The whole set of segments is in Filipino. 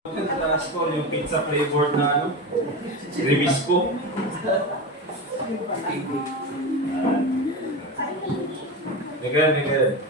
Taas ko yung pizza flavored na ano, Ribisco. Miguel, Miguel.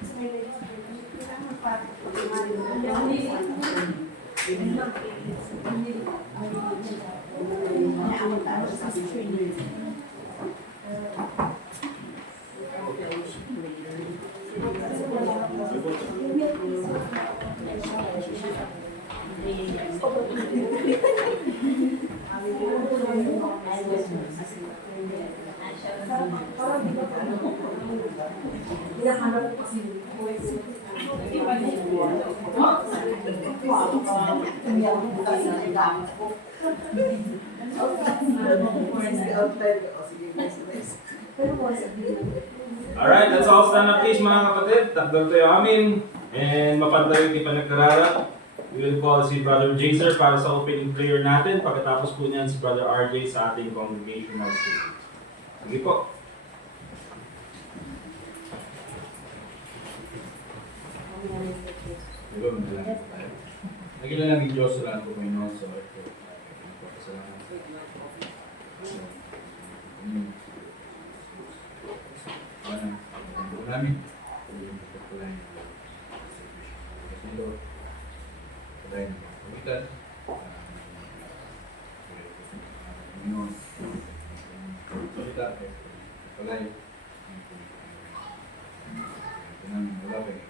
Alright, let's all stand up please mga kapatid. Takdal tayo amin. And mapantay yung di pa nagkarara. We will call si Brother Jaser para sa opening prayer natin. Pagkatapos po niyan si Brother RJ sa ating congregational singing. Sige po. Nagilan namin Diyos sa lahat po kayo no? So, ito. Salamat. Ano namin? Pagkain pagkitan. Salita. Pagkain. Pinang malapit.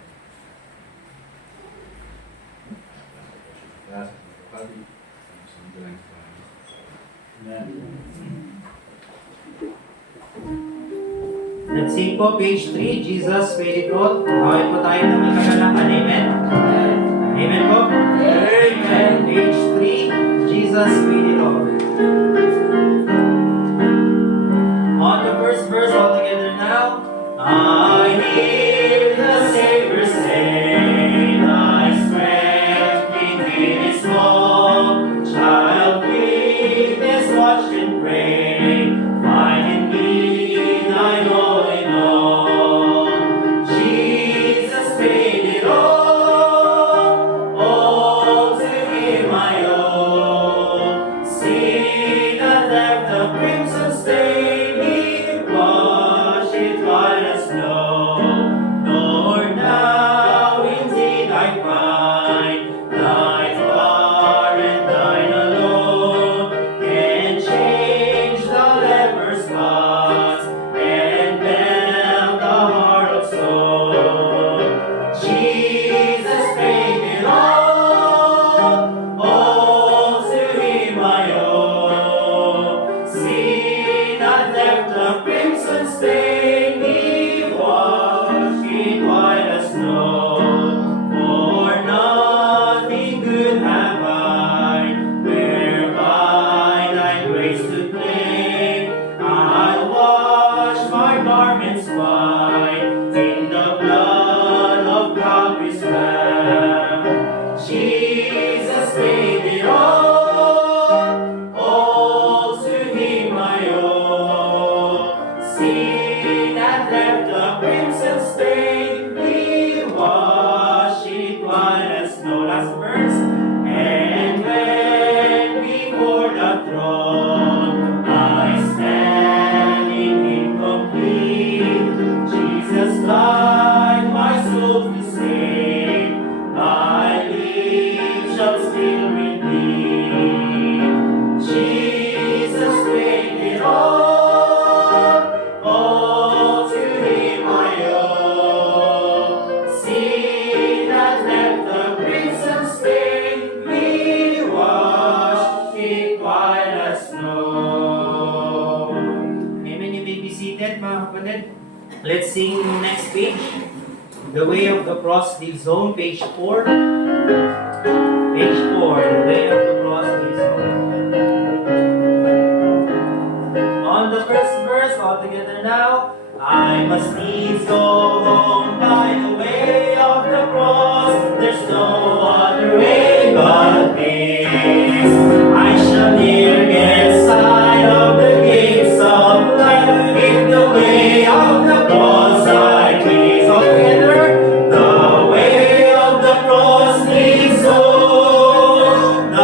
Let's sing po, page 3, Jesus paid it all. Awit po tayo ng ikagalakan. Amen? Amen po? Amen. Page 3, Jesus paid it all. On the first verse, all together now. I hear the Savior say, thy strength indeed is small. Child, weakness, watch and pray. Find in me thine all in all. Jesus paid it all to him I owe. Sin that left the crimson stain, he washed it white as snow. Lord, now indeed I find thine far and thine alone can change the leper's spots and melt the heart of stone. Jesus paid it all to him I owe. Sin that left the crimson stain, he washed it white as snow. For nothing good have I, whereby thy grace to claim. I'll wash my garments white in the blood of Calvary's Lamb. Jesus paid it all to him I owe. Sin that left the crimson stain, he washed it white as snow. Last verse. And when before the throne I stand in him complete, Jesus died my soul to save. My lips shall still redeem. Jesus paid it all to him I owe. Sin that left the crimson stain, he washed it white as snow. Amen. You may be seated, mga kapatid. Let's sing next page. The Way of the Cross Leads Home, page 4. Page 4, The Way of the Cross Leads Home. On the first verse, all together now. I must needs go home by the way of the cross. There's no other way but this. I shall near get sight of the gates of life if the way of the cross I please. All together, the way of the cross leads home.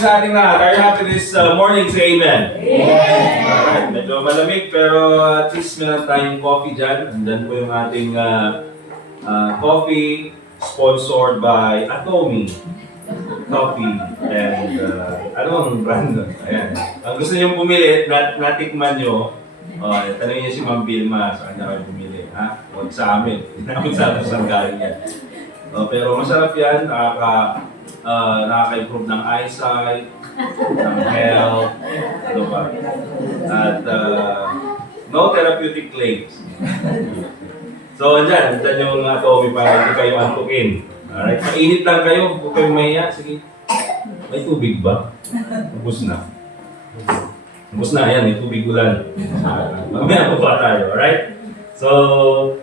sa ating lahat. Are you happy this morning? Say amen. Alright, medyo malamig pero at least meron tayong coffee dyan. Andan po yung ating coffee sponsored by Atomy Coffee. And anong brand nun? Ayan. Ang gusto nyo pumili, natikman nyo, tanongin nyo si Ma'am Vilma, sa kanya kayo pumili. Ha? Huwag sa amin. Hindi namin sa galing yan. Pero masarap yan, nakaka-improve ng eyesight, ng health, ano ba? At no therapeutic claims. So, andyan yung Atomy para hindi kayo antukin. Alright, mainit lang kayo, huwag kayong mahiya. Sige, may tubig ba? Ubus na. Ubus na, yan, may tubig ulan. Mamaya po pa tayo, alright? So,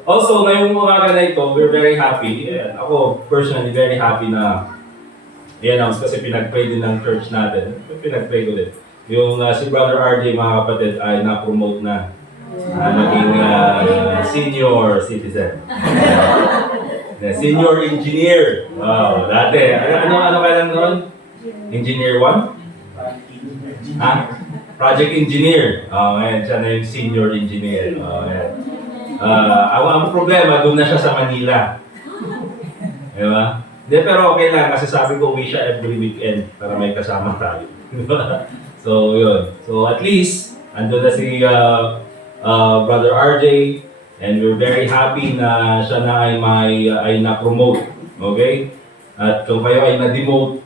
also, ngayong umaga na ito, we're very happy. Yeah, ako, personally, very happy na i-announce kasi pinag-pray din ng church natin. Pinag-pray ulit. Yung si Brother RJ, mga kapatid, ay na-promote na. Naging senior citizen. Senior engineer. Wow, dati. Ano ka lang noon? Engineer 1? Ha? Project engineer. Ngayon, siya na yung senior engineer. Ang problema, doon na siya sa Manila. Diba? Hindi, pero okay lang kasi sabi ko uwi siya every weekend para may kasama tayo. So, yun. So, at least, andun na si Brother RJ and we're very happy na siya na ay na-promote. Okay? At kung kayo ay na-demote,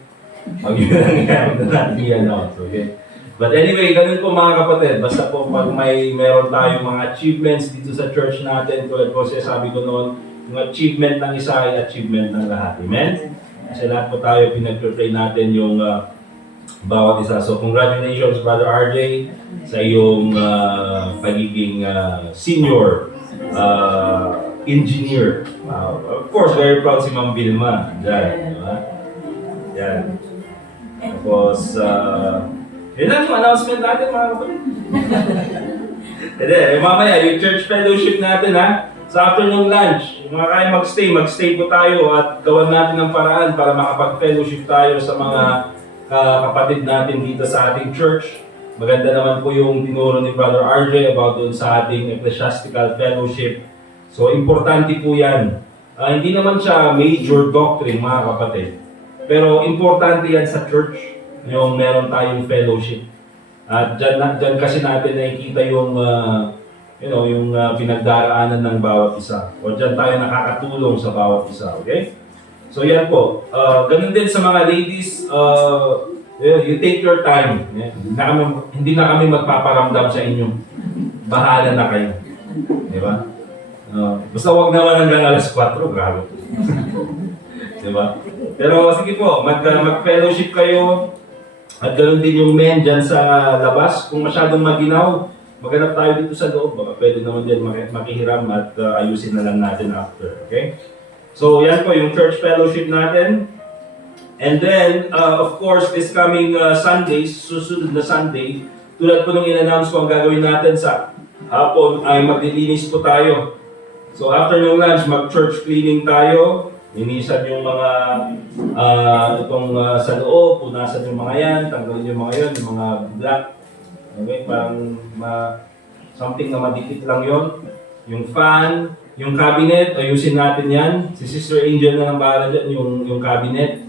mag-yun na natin i-announce. Okay? But anyway, ganun po mga kapatid, basta po pag meron tayong mga achievements dito sa church natin, tulad po sabi ko noon, yung achievement ng isa ay achievement ng lahat. Amen? Kasi lahat po tayo, pinag-pray natin yung bawat isa. So congratulations Brother RJ sa iyong pagiging senior engineer. Of course, very proud si Ma'am Vilma. Diyan, diba? Yan. Tapos, yun lang yung announcement natin mga kapatid. Hindi, mamaya yung church fellowship natin ha. Sa afternoon lunch, mga kaya magstay po tayo at gawan natin ng paraan para makapag-fellowship tayo sa mga kapatid natin dito sa ating church. Maganda naman po yung tinuro ni Brother RJ about dun sa ating ecclesiastical fellowship. So, importante po yan. Hindi naman siya major doctrine mga kapatid. Pero importante yan sa church. Yung meron tayong fellowship. At dyan kasi natin nakikita yung yung pinagdaraanan ng bawat isa. O dyan tayo nakakatulong sa bawat isa. Okay? So yan po. Ganun din sa mga ladies, you take your time. Yeah. Hindi na kami magpaparamdam sa inyo. Bahala na kayo. Diba? Basta wag naman hanggang alas 4. Grabe. Diba? Pero sige po, mag-fellowship kayo. At ganoon din yung men dyan sa labas. Kung masyadong maginaw, maghanap tayo dito sa loob. Baka pwede naman din makihiram at ayusin na lang natin after. Okay? So, yan po yung church fellowship natin. And then, of course, this coming Sundays, susunod na Sunday, tulad po nung in-announce ko ang gagawin natin sa hapon ay maglilinis po tayo. So, after ng lunch, mag-church cleaning tayo. Linisan yung mga sa loob, punasan yung mga yan, tanggalin yung mga yan, yung mga black. Okay, parang something na madikit lang yon. Yung fan, yung cabinet, ayusin natin yan. Si Sister Angel na lang bahala dyan, yung cabinet.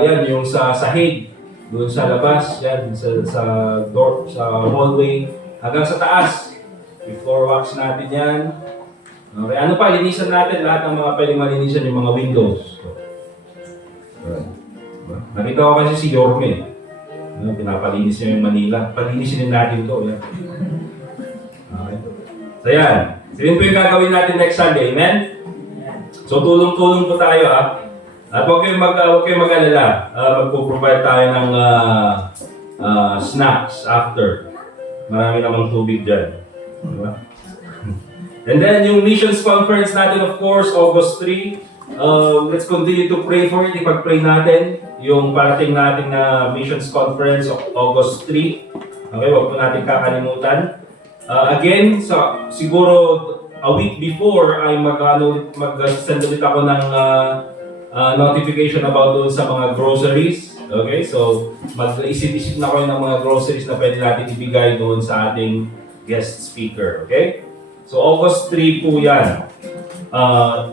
Yan, yung sa sahig, doon sa labas, yan, sa door, sa hallway, hanggang sa taas. Before wax natin yan. Okay, ano pa, linisan natin lahat ng mga pwedeng malinisan yung mga windows. Nakita ko kasi si Yorme. Pinapalinis niya yung Manila. Palinisin din natin ito. Yan. Okay. So yan. So yun po yung gagawin natin next Sunday. Amen? So tulong-tulong po tayo ha. At huwag kayong mag-alala. Magpo-provide tayo ng snacks after. Marami namang tubig dyan. Diba? And then yung missions conference natin, of course, August 3. Let's continue to pray for it. Ipag-pray natin yung parating natin na missions conference of August 3. Okay, huwag po natin kakalimutan. Again, siguro a week before ay mag-send ulit ako ng notification about doon sa mga groceries. Okay, so mag-isip-isip na kayo ng mga groceries na pwede natin ibigay doon sa ating guest speaker. Okay? So August 3 po yan.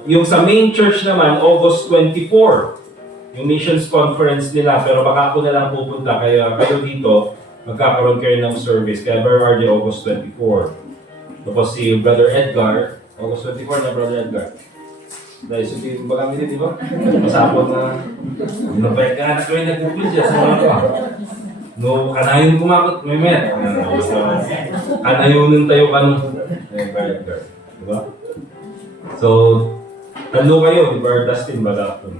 Yung sa main church naman, August 24. Yung missions conference nila, pero baka ako na lang pupunta, kaya kayo dito, magkakaroon kayo ng service. Kaya Brother RJ, August 24. Tapos si Brother Edgar, August 24 na Brother Edgar. Dahil sabi, baka kami di ba? Masapot na, nabay ka, anak ko yung nag-google siya sa mga ko. No, kanayon kumakot, may met. Kanayunin tayo ka nung Brother Edgar. Diba? So, talo kayo, di ba? Dustin, Badakton.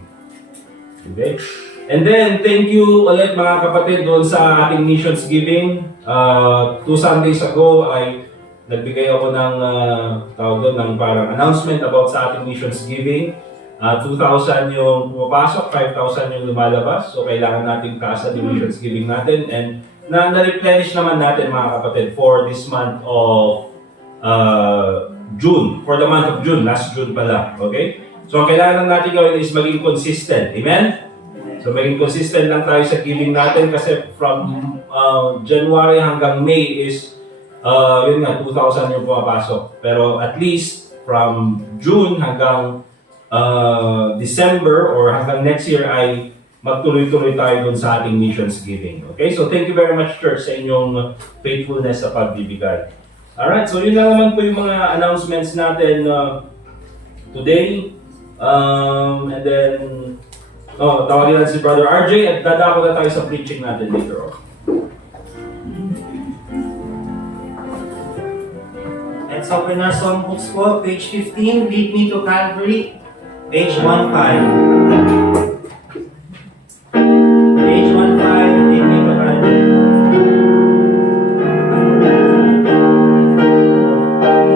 Okay? And then, thank you ulit mga kapatid doon sa ating missions giving. 2 Sundays ago ay nagbigay ako ng tawag doon ng parang announcement about sa ating missions giving. 2,000 yung pumapasok, 5,000 yung lumalabas. So kailangan natin kasa yung missions giving natin. And na-replenish naman natin mga kapatid for this month of June. For the month of June, last June pala. Okay? So ang kailangan natin gawin is maging consistent. Amen? So maging consistent lang tayo sa giving natin kasi from January hanggang May is yun nga, 2,000 yung pumapasok. Pero at least from June hanggang December or hanggang next year ay magtuloy-tuloy tayo dun sa ating missions giving. Okay? So thank you very much, Church, sa inyong faithfulness sa pagbibigay. Alright, so yun lang naman po yung mga announcements natin today. And then, tawagin natin si Brother RJ at dadako na tayo sa preaching natin later on. Let's open our songbooks po, page 15, Lead Me to Calvary, page 15. Page 15, Lead Me to Calvary.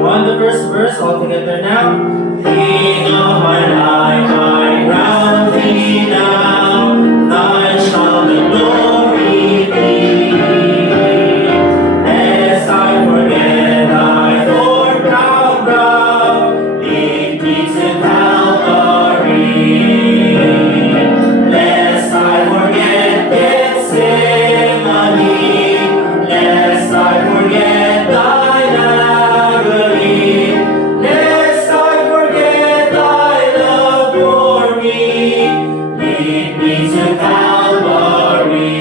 On the first verse, all together now. King of my life, I crown thee now, thine shall the glory be. Lest I forget thy thorn crown brow, lead me to Calvary. Lest I forget Gethsemane, lest I forget thine agony, lest I forget thy love for me, lead me to Calvary.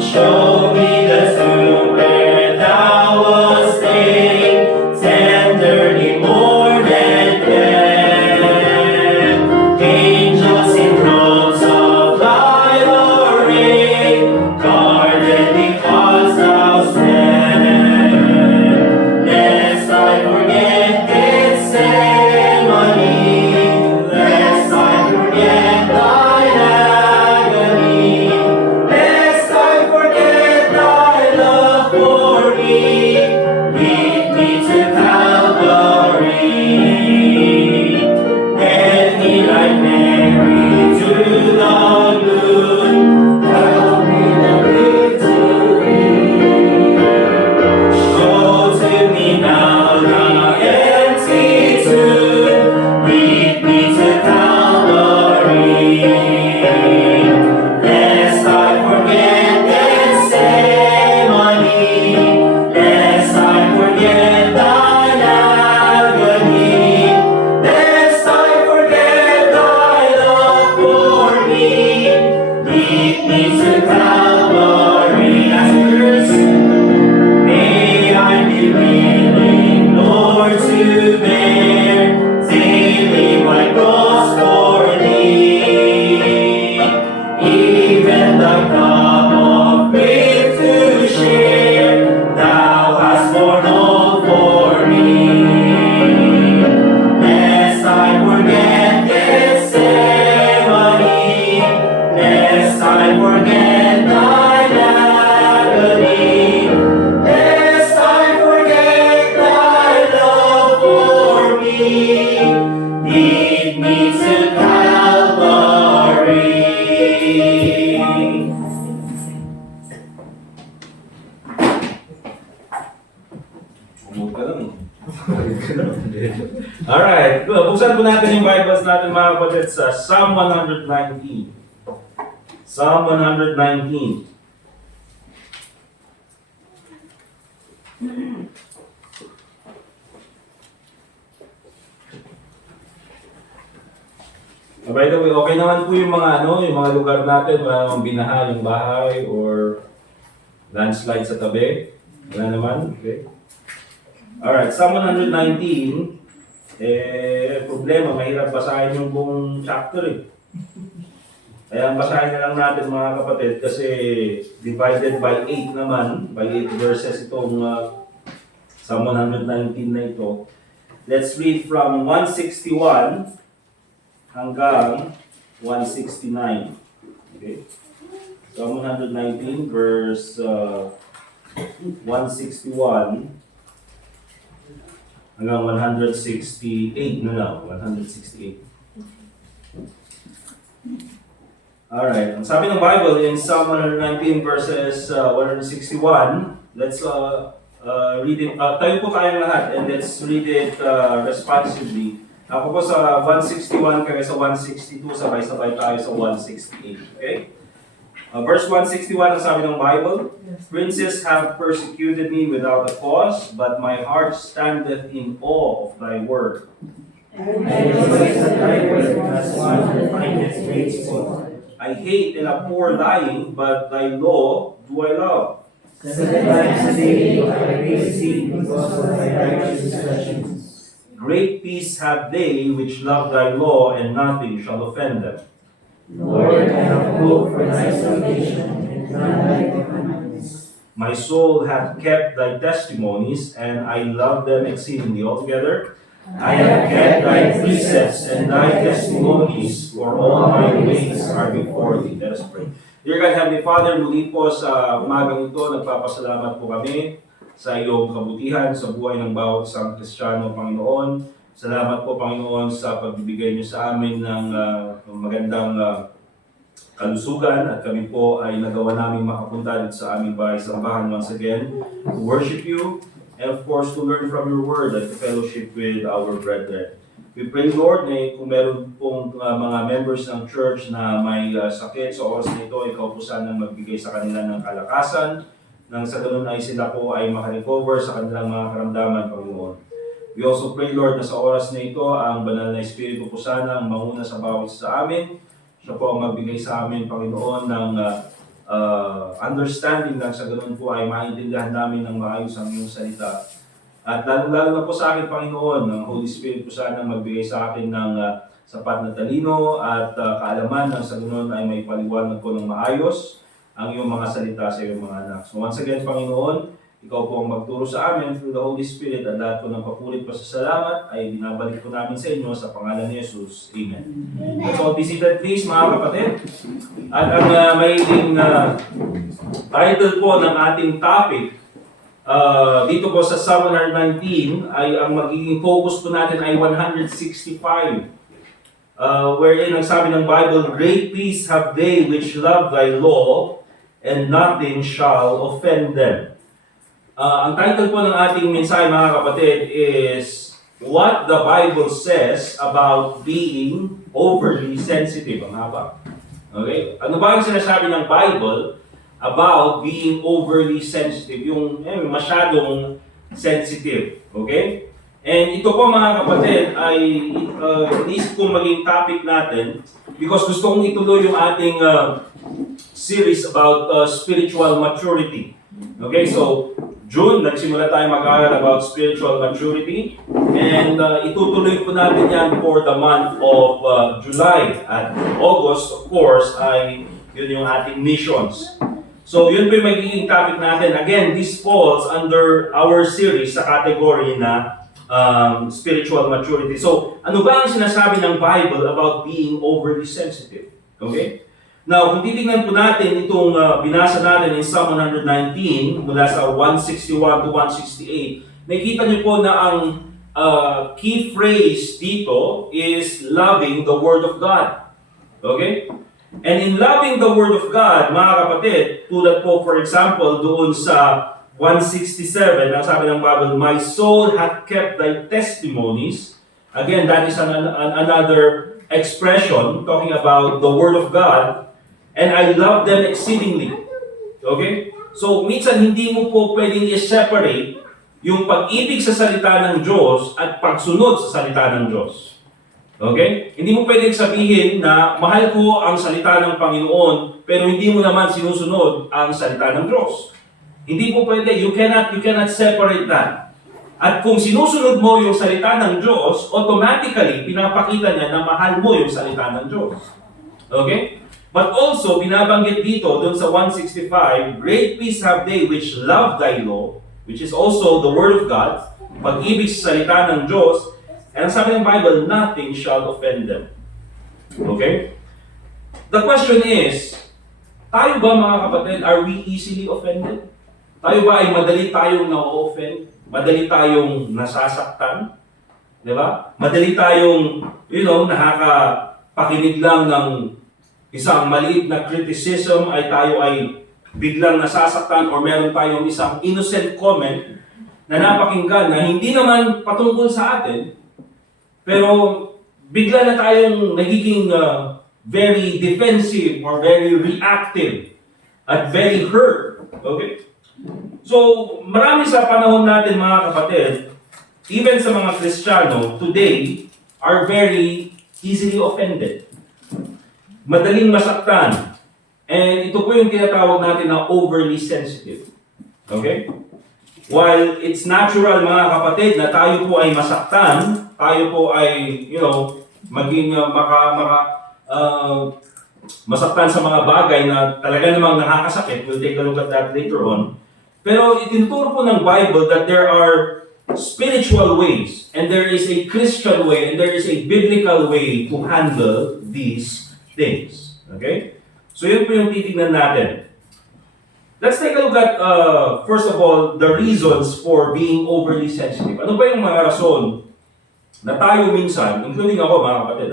Show me the tomb where thou wast laid, tenderly mourned and bled. Angels in robes of light array, guarded because thou stand. Lest I forget Gethsemane, lest I forget thine agony, lest I forget thy love for me, lead me to Calvary. Let me like Mary to the moon, tell me the victory. Show to me now the empty tomb, lead me to Calvary. Lest I forget Gethsemane, lest I forget thine agony, lest I forget thy love for me, lead me to Calvary. As may I be willing, Lord, to bear daily my cross for thee, even the cup of grief to share, thou hast borne all for me. Lest I forget Gethsemane, lest I forget thine agony, lest I forget thy love for me, lead me to Calvary. Umog ka lang. Alright, buksan po natin yung Bibles natin mga kapatid sa Psalm 119. Psalm 119. By the way, okay naman po yung mga yung mga lugar natin, wala namang binaha yung bahay or landslide sa tabi. Wala naman, okay? Alright, Psalm 119, problema, mahirap basahin yung buong chapter eh. Kaya ang basahin na lang natin mga kapatid kasi divided by 8 naman, by 8 verses itong Psalm 119 na ito. Let's read from 161 hanggang 169. Okay? Psalm 119 verse 161 hanggang 168 na lang. 168. Alright, ang sabi ng Bible in Psalm 119 verses 161, let's read it. Tayo po tayong lahat and let's read it responsively. Ako po sa 161 kayo sa 162, sabay-sabay tayo sa 168. Okay? Verse 161 ang sabi ng Bible, Princes have persecuted me without a cause, but my heart standeth in awe of thy word. I hate and abhor lying, but thy law do I love. 7 times a day I praise thee because of thy righteous judgments. Great peace have they which love thy law, and nothing shall offend them. Lord, I have hoped for thy salvation, and none like thy commandments. My soul hath kept thy testimonies, and I love them exceedingly. Altogether, I have kept thy precepts and thy testimonies, for all my ways are before thee. Let us pray. Dear God, Heavenly Father, muli po sa umagang ito, nagpapasalamat po kami sa iyong kabutihan sa buhay ng bawat isang Kristiyano, Panginoon. Salamat po, Panginoon, sa pagbibigay niyo sa amin ng magandang kalusugan at kami po ay nagawa namin makapunta dito sa aming bahay sambahan once again to worship you and of course to learn from your word and to fellowship with our brethren. We pray, Lord, na kung meron pong mga members ng church na may sakit sa oras na ito, ikaw po sanang magbigay sa kanila ng kalakasan, nang sa ganun ay sila po ay makarecover sa kanilang mga karamdaman, Panginoon. We also pray, Lord, na sa oras na ito, ang banal na Espiritu po sana ang manguna sa bawat sa amin. Siya po ang magbigay sa amin, Panginoon, ng understanding na sa ganun po ay maintindihan namin ng maayos ang iyong salita. At lalo na po sa akin, Panginoon, ang Holy Spirit po sana magbigay sa akin ng sapat na talino at kaalaman na sa ganun ay may paliwanag ko ng maayos ang iyong mga salita sa iyong mga anak. So once again, Panginoon, ikaw po ang magturo sa amin through the Holy Spirit at lahat po ng papulit pa sa salamat ay binabalik po namin sa inyo sa pangalan ni Jesus. Amen. So be seated please mga kapatid. At ang magiging title po ng ating topic dito po sa Psalm 119 ay ang magiging focus po natin ay 165. Wherein ang sabi ng Bible, Great peace have they which love thy law, and nothing shall offend them. Ang title po ng ating mensahe mga kapatid is What the Bible Says About Being Overly Sensitive. Ang haba. Okay? Ano ba ang sinasabi ng Bible about being overly sensitive? Yung masyadong sensitive. Okay? And ito po mga kapatid ay inisip kong maging topic natin because gusto kong ituloy yung ating series about spiritual maturity. Okay, so June, nagsimula tayo mag-aaral about spiritual maturity and itutuloy po natin yan for the month of July. At August, of course, ay yun yung ating missions. So yun po yung magiging topic natin. Again, this falls under our series sa category na spiritual maturity. So, ano ba ang sinasabi ng Bible about being overly sensitive? Okay? Now, kung titingnan po natin itong binasa natin in Psalm 119 mula sa 161 to 168, nakikita niyo po na ang key phrase dito is loving the Word of God. Okay? And in loving the Word of God, mga kapatid, tulad po for example doon sa 167, ang sabi ng Bible, My soul hath kept thy testimonies. Again, that is another expression talking about the Word of God. and I love them exceedingly. Okay? So, minsan hindi mo po pwedeng i-separate yung pag-ibig sa salita ng Diyos at pagsunod sa salita ng Diyos. Okay? Hindi mo pwedeng sabihin na mahal ko ang salita ng Panginoon pero hindi mo naman sinusunod ang salita ng Diyos. Hindi po pwede. You cannot separate that. At kung sinusunod mo yung salita ng Diyos, automatically pinapakita niya na mahal mo yung salita ng Diyos. Okay? But also, binabanggit dito, doon sa 165, great peace have they which love thy law, which is also the word of God, pag-ibig sa salita ng Diyos, and ang sabi ng Bible, nothing shall offend them. Okay? The question is, tayo ba mga kapatid, are we easily offended? Tayo ba ay madali tayong na-offend? Madali tayong nasasaktan? Di ba? Madali tayong, nakakapakinig lang ng isang maliit na criticism ay tayo ay biglang nasasaktan or meron tayong isang innocent comment na napakinggan na hindi naman patungkol sa atin, pero bigla na tayong nagiging very defensive or very reactive at very hurt. Okay? So, marami sa panahon natin mga kapatid, even sa mga Kristiyano, today, are very easily offended. Madaling masaktan. And ito po yung tinatawag natin na overly sensitive. Okay? While it's natural mga kapatid na tayo po ay masaktan, tayo po ay, maging masaktan sa mga bagay na talaga namang nakakasakit. We'll take a look at that later on. Pero itinuturo po ng Bible that there are spiritual ways, and there is a Christian way, and there is a biblical way to handle these things. Okay? So yun po yung titignan natin. Let's take a look at, first of all, the reasons for being overly sensitive. Ano ba yung mga rason na tayo minsan, including ako mga kapatid,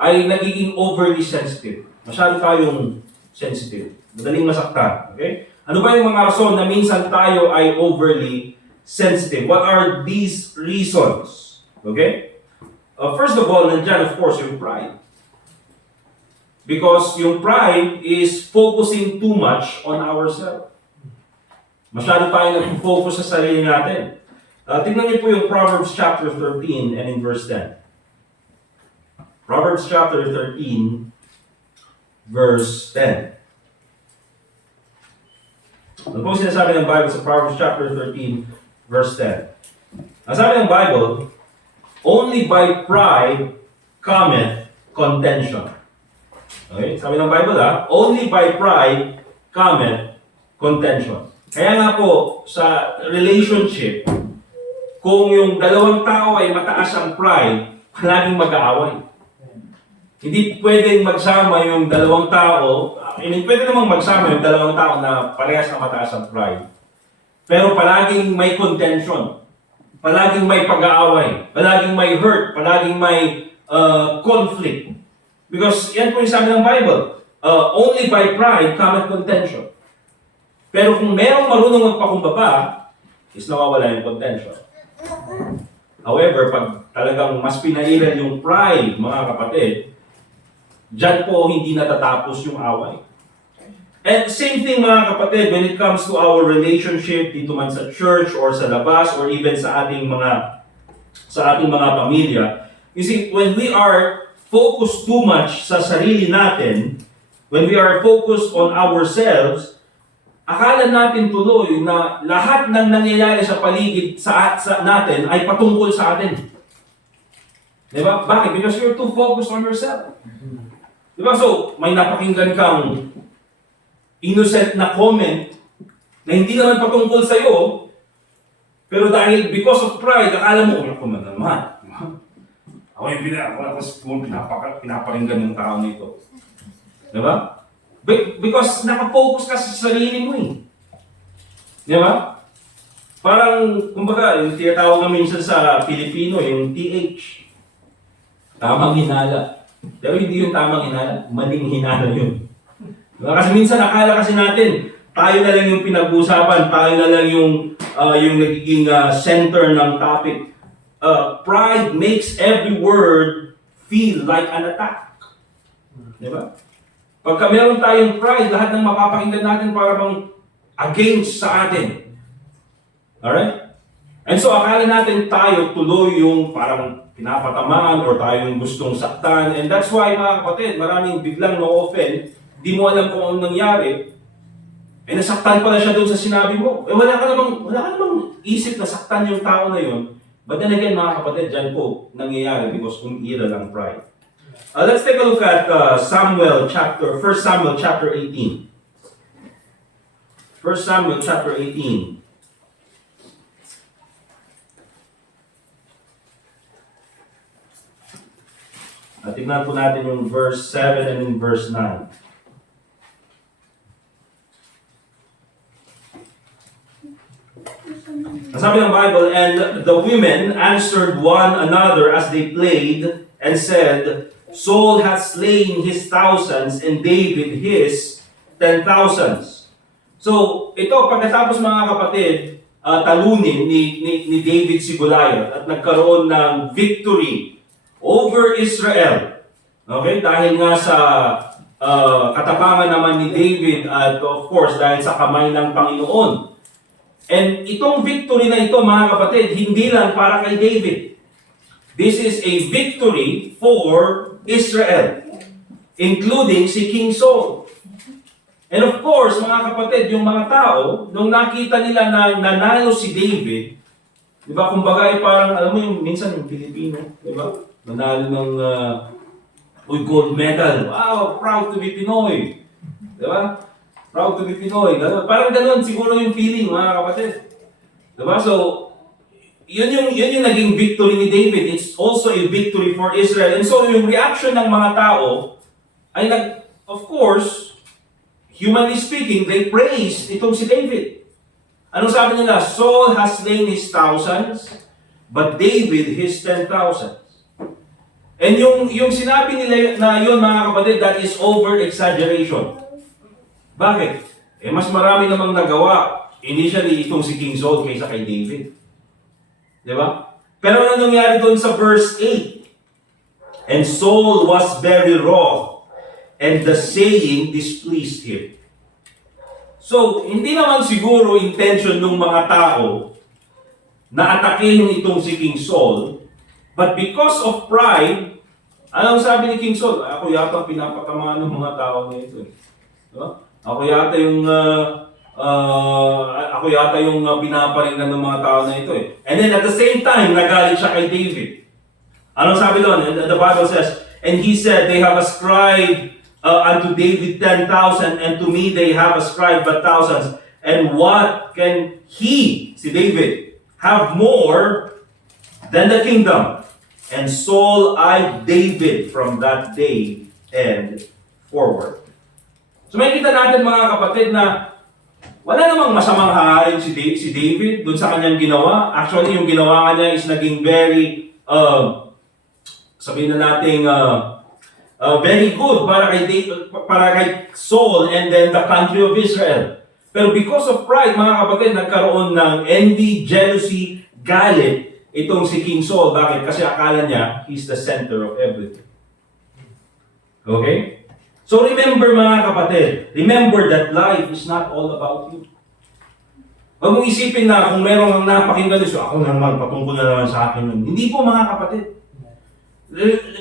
ay nagiging overly sensitive? Masyado tayong sensitive. Madaling masaktan. Okay? Ano ba yung mga rason na minsan tayo ay overly sensitive? What are these reasons? Okay? First of all, nandyan of course yung pride. Because yung pride is focusing too much on ourselves. Masyado tayo nag-focus sa sarili natin. Tingnan niyo po yung Proverbs chapter 13 and in verse 10. Proverbs chapter 13, verse 10. Ano po sinasabi ng Bible sa Proverbs chapter 13, verse 10? Ang sabi ng Bible, only by pride cometh contention. Okay? Sabi ng Bible only by pride cometh contention. Kaya nga po, sa relationship, kung yung dalawang tao ay mataas ang pride, palaging mag-aaway. Hindi pwedeng magsama yung dalawang tao, pwede namang magsama yung dalawang tao na parehas na mataas ang pride. Pero palaging may contention, palaging may pag-aaway, palaging may hurt, palaging may conflict. Because yan po yung sabi ng Bible, only by pride cometh contention. Pero kung merong marunong magpakumbaba, is nawawala yung contention. However, pag talagang mas pinairal yung pride, mga kapatid, diyan po hindi natatapos yung away. And same thing mga kapatid, when it comes to our relationship dito man sa church or sa labas or even sa ating mga pamilya. You see, when we are focused too much sa sarili natin, when we are focused on ourselves, akala natin tuloy na lahat ng nangyayari sa paligid sa natin ay patungkol sa atin. Diba? Bakit? Because you're too focused on yourself. Diba? So, may napakinggan kang innocent na comment na hindi naman patungkol sa'yo, pero dahil because of pride, akala mo, ako man naman. Ako yung pinaparinggan ng tao nito. Diba? Because nakapokus ka sa sarili mo eh. Diba? Parang, kumbaga, yung tinatawag namin minsan sa Pilipino, yung TH. Tamang hinala. Pero hindi yung tamang hinala, maling hinala yun. Diba? Kasi minsan akala kasi natin, tayo na lang yung pinag-usapan, tayo na lang yung nagiging center ng topic. Pride makes every word feel like an attack. Diba? Pagka meron tayong pride, lahat ng mapapakinggan natin para bang against sa atin. Alright? And so akala natin tayo tuloy yung parang pinapatamaan or tayong gustong saktan. And that's why mga kapatid, maraming biglang no-offend, di mo alam kung anong nangyari, eh nasaktan pala siya doon sa sinabi mo. Eh wala ka namang isip na saktan yung tao na yun. But then again mga kapatid, dyan po nangyayari because umira lang pride. Let's take a look at 1 Samuel chapter 18. 1 Samuel chapter 18. At tignan po natin yung verse 7 and yung verse 9. Sabi ng Bible, and the women answered one another as they played and said, Saul hath slain his thousands and David his 10,000s. So, ito pagkatapos mga kapatid, talunin ni David si Goliath at nagkaroon ng victory over Israel. Okay? Dahil nga sa katapangan naman ni David at of course dahil sa kamay ng Panginoon. And itong victory na ito mga kapatid, hindi lang para kay David. This is a victory for Israel, including si King Saul. And of course, mga kapatid, yung mga tao, nung nakita nila na nanalo si David, di ba, kumbaga parang, alam mo yung, minsan yung Pilipino, di ba, nanalo ng gold medal. Wow, proud to be Pinoy. Di ba? Proud to be Pinoy. Ganun. Parang ganun siguro yung feeling, mga kapatid. Di ba? So, yun yung naging victory ni David. It's also a victory for Israel. And so, yung reaction ng mga tao ay of course, humanly speaking, they praise itong si David. Anong sabi nila? Saul has slain his thousands, but David his 10,000. And yung sinabi nila na yun, mga kapatid, that is over-exaggeration. Bakit? Eh, mas marami namang nagawa initially itong si King Saul kaysa kay David. Di ba? Pero ano nangyari doon sa verse 8? And Saul was very wroth, and the saying displeased him. So, hindi naman siguro intention ng mga tao na atakihin itong si King Saul, but because of pride, anong sabi ni King Saul? Ako yata pinapatamaan ng mga tao na ito. Diba? Ako yata yung pinaparinggan ng mga tao na ito eh. And then at the same time, nagalit siya kay David. Anong sabi doon? The Bible says, and he said, they have ascribed unto David 10,000, and to me they have ascribed but thousands. And what can he, si David, have more than the kingdom? And Saul eyed David from that day and forward. So makikita natin mga kapatid na wala namang masamang hangarin si David dun sa kanyang ginawa. Actually, yung ginawa niya is naging very, sabihin na natin, very good para kay Saul and then the country of Israel. Pero because of pride, mga kapatid, nagkaroon ng envy, jealousy, galit itong si King Saul. Bakit? Kasi akala niya, he's the center of everything. Okay? So remember mga kapatid, remember that life is not all about you. Huwag mong isipin na kung meron kang napakinggan nito, ako naman, patungkol na naman sa akin yun. Hindi po mga kapatid.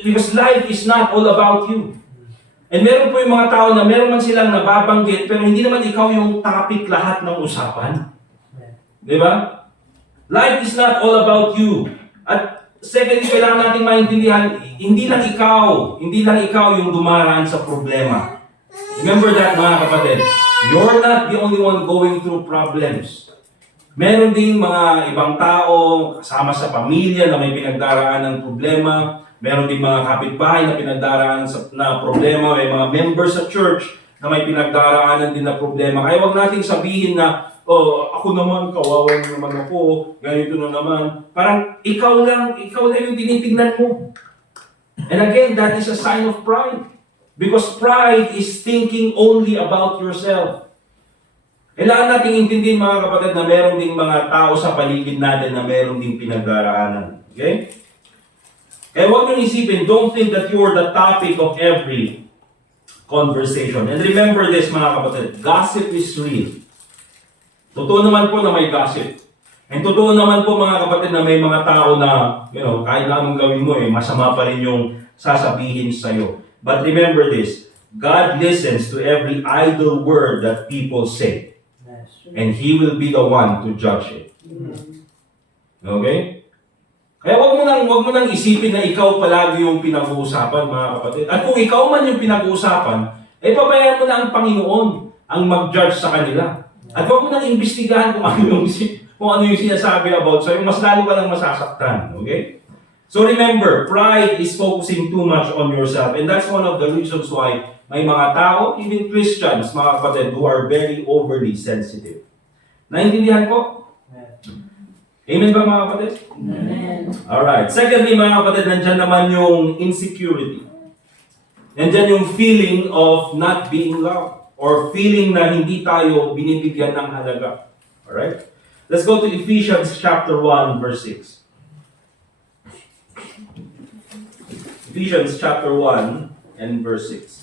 Because life is not all about you. And meron po yung mga tao na meron man silang nababanggit, pero hindi naman ikaw yung topic lahat ng usapan. Di ba? Life is not all about you. At secondly, kailangan natin maintindihan, hindi lang ikaw yung dumaraan sa problema. Remember that mga kapatid, you're not the only one going through problems. Meron ding mga ibang tao, kasama sa pamilya na may pinagdaraan ng problema. Meron ding mga kapitbahay na pinagdaraanan na problema. May mga members sa church na may pinagdaraanan din na problema. Kaya wag nating sabihin na, ako naman, kawawa naman ako, ganito na naman. Parang ikaw lang yung tinitingnan mo. And again, that is a sign of pride. Because pride is thinking only about yourself. Kailangan nating intindihin mga kapatid na meron ding mga tao sa paligid natin na meron ding pinagdaraanan. Okay? Kaya huwag niyong isipin, don't think that you're the topic of every conversation. And remember this mga kapatid, gossip is real. Totoo naman po na may gossip. And totoo naman po mga kapatid na may mga tao na, kahit na anong gawin mo masama pa rin yung sasabihin sa'yo. But remember this, God listens to every idle word that people say. And He will be the one to judge it. Okay? Kaya wag mo nang isipin na ikaw palagi yung pinag-uusapan mga kapatid. At kung ikaw man yung pinag-uusapan, pabayaan mo na ang Panginoon ang mag-judge sa kanila. At wag mo nang imbestigahan kung ano yung sinasabi about sa'yo, mas lalo ka lang masasaktan. Okay? So remember, pride is focusing too much on yourself. And that's one of the reasons why may mga tao, even Christians, mga kapatid, who are very overly sensitive. Naintindihan ko? Amen ba mga kapatid? Amen. Alright. Secondly, mga kapatid, nandyan naman yung insecurity. Nandyan yung feeling of not being loved. Or feeling na hindi tayo binibigyan ng halaga. Alright? Let's go to Ephesians chapter 1, verse 6. Ephesians chapter 1 and verse 6.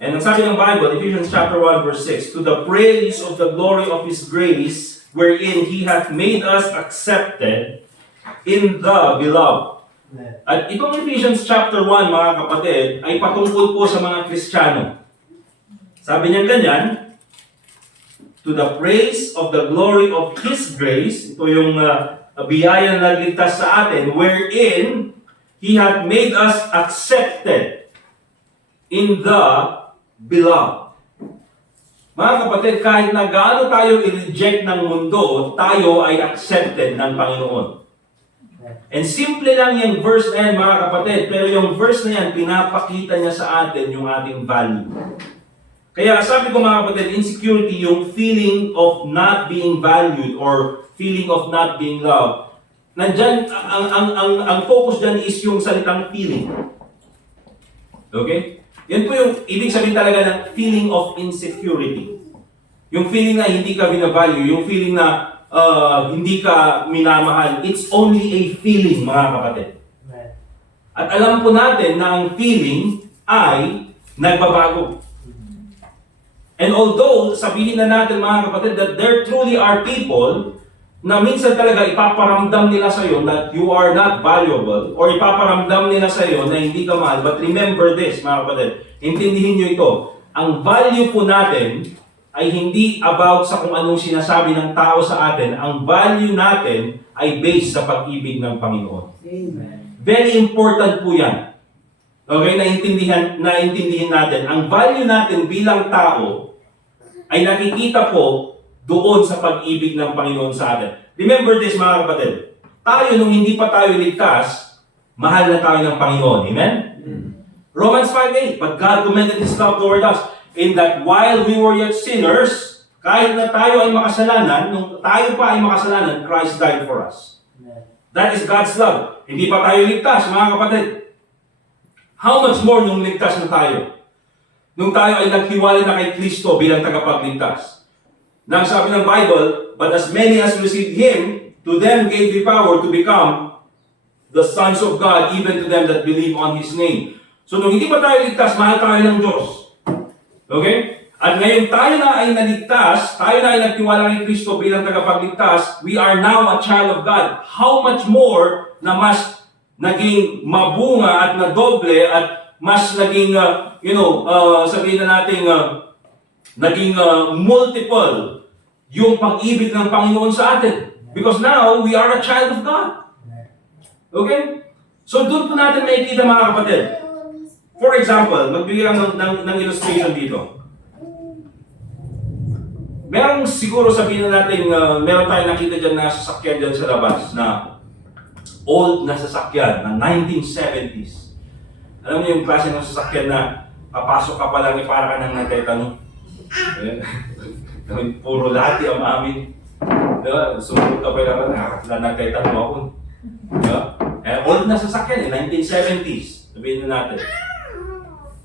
And ang sabi ng Bible, Ephesians chapter 1, verse 6, to the praise of the glory of His grace, wherein He hath made us accepted in the beloved. At itong Ephesians chapter 1, mga kapatid, ay patungkol po sa mga Kristiyano. Sabi niya ganyan, to the praise of the glory of His grace, ito yung biyaya na nagligtas sa atin, wherein He hath made us accepted in the beloved. Mga kapatid, kahit na gaano tayo i-reject ng mundo, tayo ay accepted ng Panginoon. And simple lang yung verse na yan, mga kapatid, pero yung verse na yan, pinapakita niya sa atin yung ating value. Kaya sabi ko mga kapatid, insecurity, yung feeling of not being valued or feeling of not being loved, nandyan, ang focus dyan is yung salitang feeling. Okay? Yan po yung ibig sabihin talaga ng feeling of insecurity. Yung feeling na hindi ka binavalue, yung feeling na hindi ka minamahal, it's only a feeling, mga kapatid. At alam po natin na ang feeling ay nagbabago. And although, sabihin na natin mga kapatid, that there truly are people na minsan talaga ipaparamdam nila sa iyo that you are not valuable or ipaparamdam nila sa iyo na hindi ka mahal. But remember this, mga kapatid, intindihin nyo ito. Ang value po natin ay hindi about sa kung anong sinasabi ng tao sa atin. Ang value natin ay based sa pag-ibig ng Panginoon. Amen. Very important po yan. Okay, naintindihin natin. Ang value natin bilang tao ay nakikita po doon sa pag-ibig ng Panginoon sa atin. Remember this mga kapatid. Tayo nung hindi pa tayo ligtas, mahal na tayo ng Panginoon. Amen? Romans 5:8, but God commended His love toward us, in that while we were yet sinners, kahit na tayo ay makasalanan, nung tayo pa ay makasalanan, Christ died for us. That is God's love. Hindi pa tayo ligtas, mga kapatid. How much more nung ligtas na tayo? Nung tayo ay naghiwalay na kay Kristo bilang tagapagligtas. Nang sabi ng Bible, but as many as received Him, to them gave He power to become the sons of God, even to them that believe on His name. So nung hindi pa tayo ligtas, mahal tayo ng Diyos. Okay? At ngayon tayo na ay naligtas, tayo na ay nagtiwala kay Kristo bilang tagapagligtas, we are now a child of God. How much more na mas naging mabunga at nadoble at mas naging, sabihin na natin, naging multiple yung pag-ibig ng Panginoon sa atin. Because now, we are a child of God. Okay? So doon po natin makikita mga kapatid. For example, magbigay lang ng illustration dito. Merong siguro sabihin na natin, meron tayong nakita dyan na sasakyan dyan sa labas na old na sasakyan na 1970s. Alam niyo yung klase ng sasakyan na papasok ka pa lang para ka nang nagtatanong. Puro lahat yung amin. Diba? Sumunod ka pa lang na nagtatanong ako. Diba? Old na sasakyan 1970s. Sabihin na natin.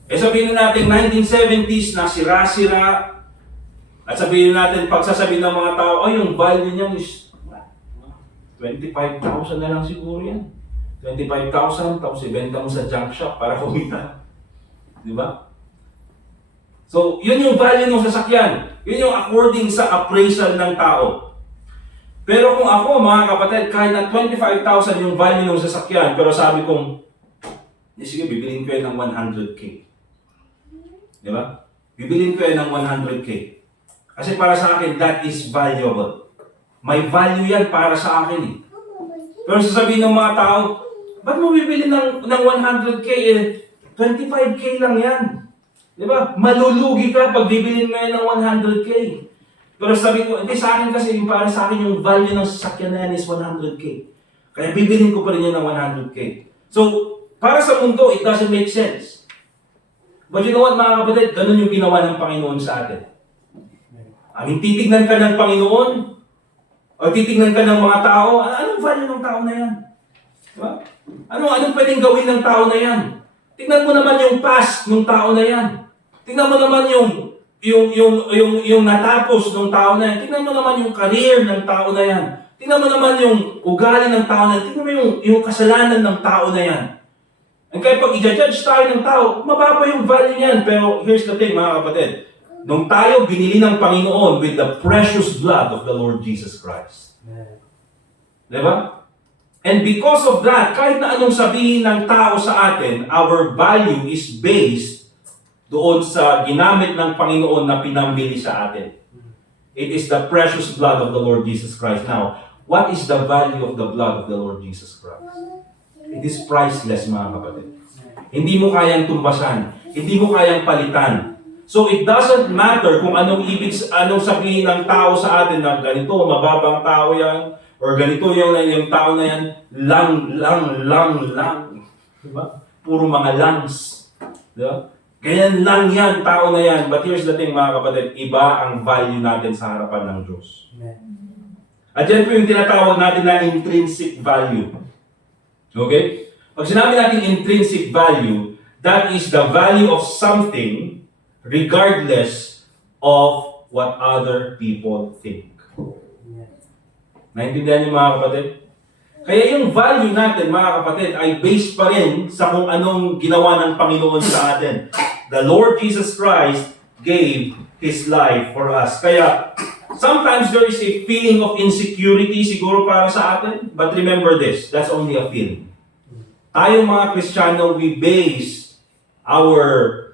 Sabihin na natin 1970s na sira-sira. At sabihin natin, pag sasabihin ng mga tao, oh, yung value niya is 25,000 na lang siguro yan. 25,000, tapos ibenta mo sa junk shop para kumita. Di ba? So, yun yung value ng sasakyan. Yun yung according sa appraisal ng tao. Pero kung ako, mga kapatid, kahit na 25,000 yung value ng sasakyan, pero sabi kong, sige, bibilin ko yan ng 100K. Di ba? Bibilin ko yan ng 100K. Kasi para sa akin, that is valuable. May value yan para sa akin eh. Pero sasabihin ng mga tao, ba't mo bibili ng 100K eh? 25K lang yan. Di ba? Malulugi ka pag bibilin mo yan ng 100K. Pero sabi ko, hindi sa akin kasi, para sa akin yung value ng sasakyan na yan is 100K. Kaya bibilin ko pa rin yan ng 100K. So, para sa mundo, it doesn't make sense. But you know what, mga kapatid? Ganun yung ginawa ng Panginoon sa atin. I mean, titignan ka ng Panginoon, o titignan ka ng mga tao, anong value ng tao na yan? Diba? Anong pwedeng gawin ng tao na yan? Tingnan mo naman yung past ng tao na yan. Tingnan mo naman yung natapos ng tao na yan. Tingnan mo naman yung career ng tao na yan. Tingnan mo naman yung ugali ng tao na yan. Tingnan mo yung kasalanan ng tao na yan. And kaya pag i-judge tayo ng tao, mababa yung value niyan. Pero here's the thing, mga kapatid. Nung tayo binili ng Panginoon with the precious blood of the Lord Jesus Christ. Diba? And because of that, kahit na anong sabihin ng tao sa atin, our value is based doon sa ginamit ng Panginoon na pinambili sa atin. It is the precious blood of the Lord Jesus Christ. Now, what is the value of the blood of the Lord Jesus Christ? It is priceless, mga kapatid. Hindi mo kayang tumbasan. Hindi mo kayang palitan. So it doesn't matter kung anong sabihin ng tao sa atin na ganito, mababang tao yan, or ganito yung tao na yan, lang. Diba? Puro mga langs. Diba? Ganyan lang yan, tao na yan. But here's the thing, mga kapatid, iba ang value natin sa harapan ng Diyos. At yan po yung tinatawag natin na intrinsic value. Okay? Pag sinabi natin intrinsic value, that is the value of something regardless of what other people think. Naintindihan niyo, mga kapatid? Kaya yung value natin, mga kapatid, ay based pa rin sa kung anong ginawa ng Panginoon sa atin. The Lord Jesus Christ gave His life for us. Kaya, sometimes there is a feeling of insecurity siguro para sa atin. But remember this, that's only a feeling. Tayong mga Kristiyano, we base our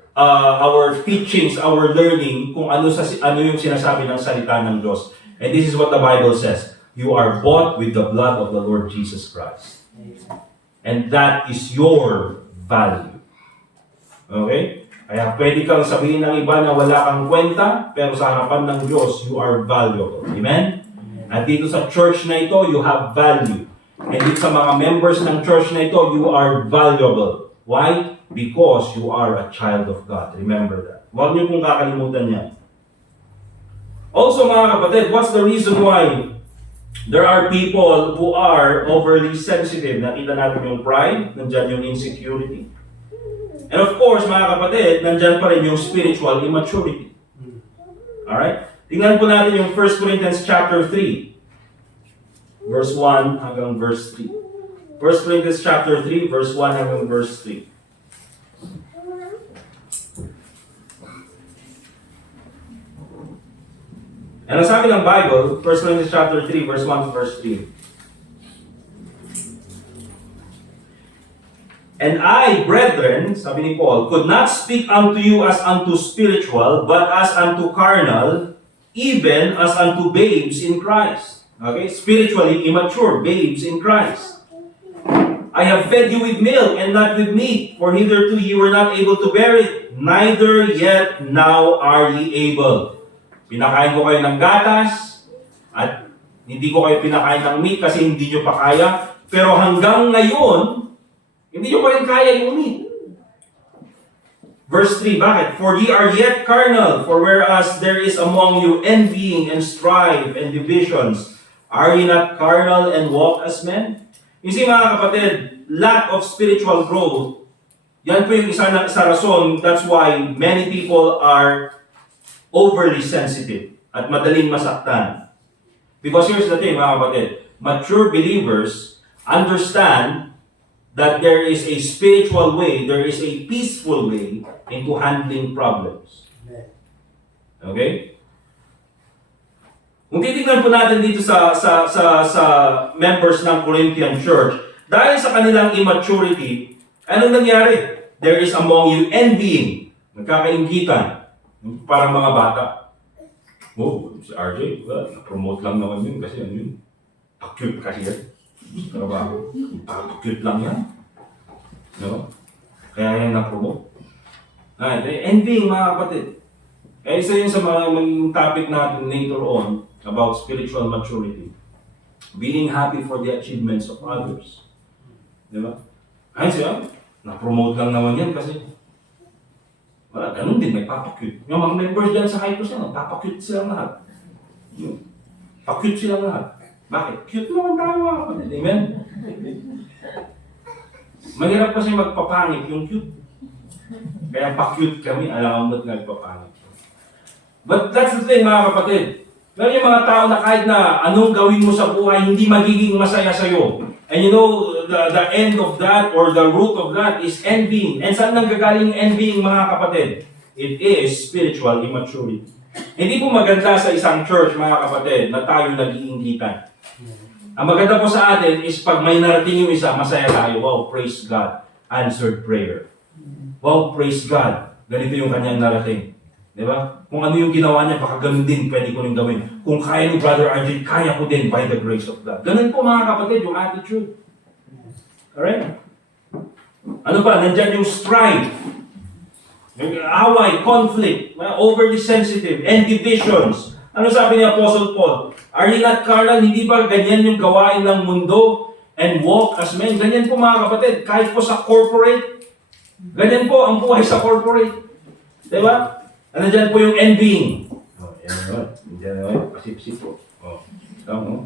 teachings, our learning, kung ano yung sinasabi ng salita ng Diyos. And this is what the Bible says. You are bought with the blood of the Lord Jesus Christ. And that is your value. Okay? Kaya pwede kang sabihin ng iba na wala kang kwenta, pero sa harapan ng Diyos, you are valuable. Amen? At dito sa church na ito, you have value. And dito sa mga members ng church na ito, you are valuable. Why? Because you are a child of God. Remember that. Huwag niyo pong kakalimutan yan. Also, mga kapatid, what's the reason why there are people who are overly sensitive? Nakita natin yung pride, nandyan yung insecurity. And of course, mga kapatid, nandyan pa rin yung spiritual immaturity. Alright? Tingnan po natin yung 1 Corinthians chapter 3. Verse 1 hanggang verse 3. 1 Corinthians chapter 3, verse 1 hanggang verse 3. And ang sabi ng Bible, 1 Corinthians chapter 3, verse 1 to verse 3. And I, brethren, sabi ni Paul, could not speak unto you as unto spiritual, but as unto carnal, even as unto babes in Christ. Okay? Spiritually immature, babes in Christ. I have fed you with milk and not with meat, for hitherto ye were not able to bear it, neither yet now are ye able. Pinakain ko kayo ng gatas, at hindi ko kayo pinakain ng meat kasi hindi nyo pa kaya. Pero hanggang ngayon, hindi nyo pa rin kaya yung meat. Verse 3, bakit? For ye are yet carnal, for whereas there is among you envying and strife and divisions, are ye not carnal and walk as men? You see, mga kapatid, lack of spiritual growth, yan po yung isa rason, that's why many people are overly sensitive. at madaling masaktan. Because here's the thing, mga kapatid, mature believers understand that there is a spiritual way, there is a peaceful way into handling problems. Okay? Kung titignan po natin dito sa members ng Corinthian Church, dahil sa kanilang immaturity, anong nangyari? There is among you envying, nagkakainggitan, parang mga bata. Oh, si RJ, na-promote lang naman yun kasi ano yun, pa-cute kasi yan. Trabaho, pa-cute lang yan. No? Kaya yan na-promote. Envying, mga kapatid. Kaya isa yun sa mga topic natin later on about spiritual maturity. Being happy for the achievements of others. Di ba? Ay siya, na-promote lang naman yan kasi wala, ganun din, may papakute. Yung mga members dyan sa Hypos yan, papakute silang lahat. Pa-cute silang lahat. Bakit? Cute naman tayo mga kapatid. Amen? Mahirap kasi magpapangit yung cute. Kaya pa-cute kami, alam mo ba't nagpapangit. But that's the thing mga kapatid. Meron yung mga tao na kahit na anong gawin mo sa buhay, hindi magiging masaya sa'yo. And you know, the end of that or the root of that is envying. And saan nanggagaling envying mga kapatid? It is spiritual immaturity. Hindi po maganda sa isang church mga kapatid na tayo nag-iinggitan. Ang maganda po sa atin is pag may narating yung isa, masaya tayo. Wow, praise God. Answered prayer. Wow, praise God. Ganito yung kanyang narating. Di ba? Kung ano yung ginawa niya, baka ganun din pwede ko rin gawin. Kung kaya ni Brother RJ, kaya ko din by the grace of God. Ganun po mga kapatid, yung attitude. Alright? Ano pa? Nandyan yung strife. Yung away, conflict, overly sensitive, and divisions. Ano sabi ni Apostle Paul? Are you not carnal? Hindi ba ganyan yung gawain ng mundo and walk as men? Ganyan po mga kapatid. Kahit po sa corporate, ganyan po ang buhay sa corporate. Diba? Ano dyan po yung envying? Oh, yan naman. Diyan naman. Pasip-sip po. Oh, ikaw, no?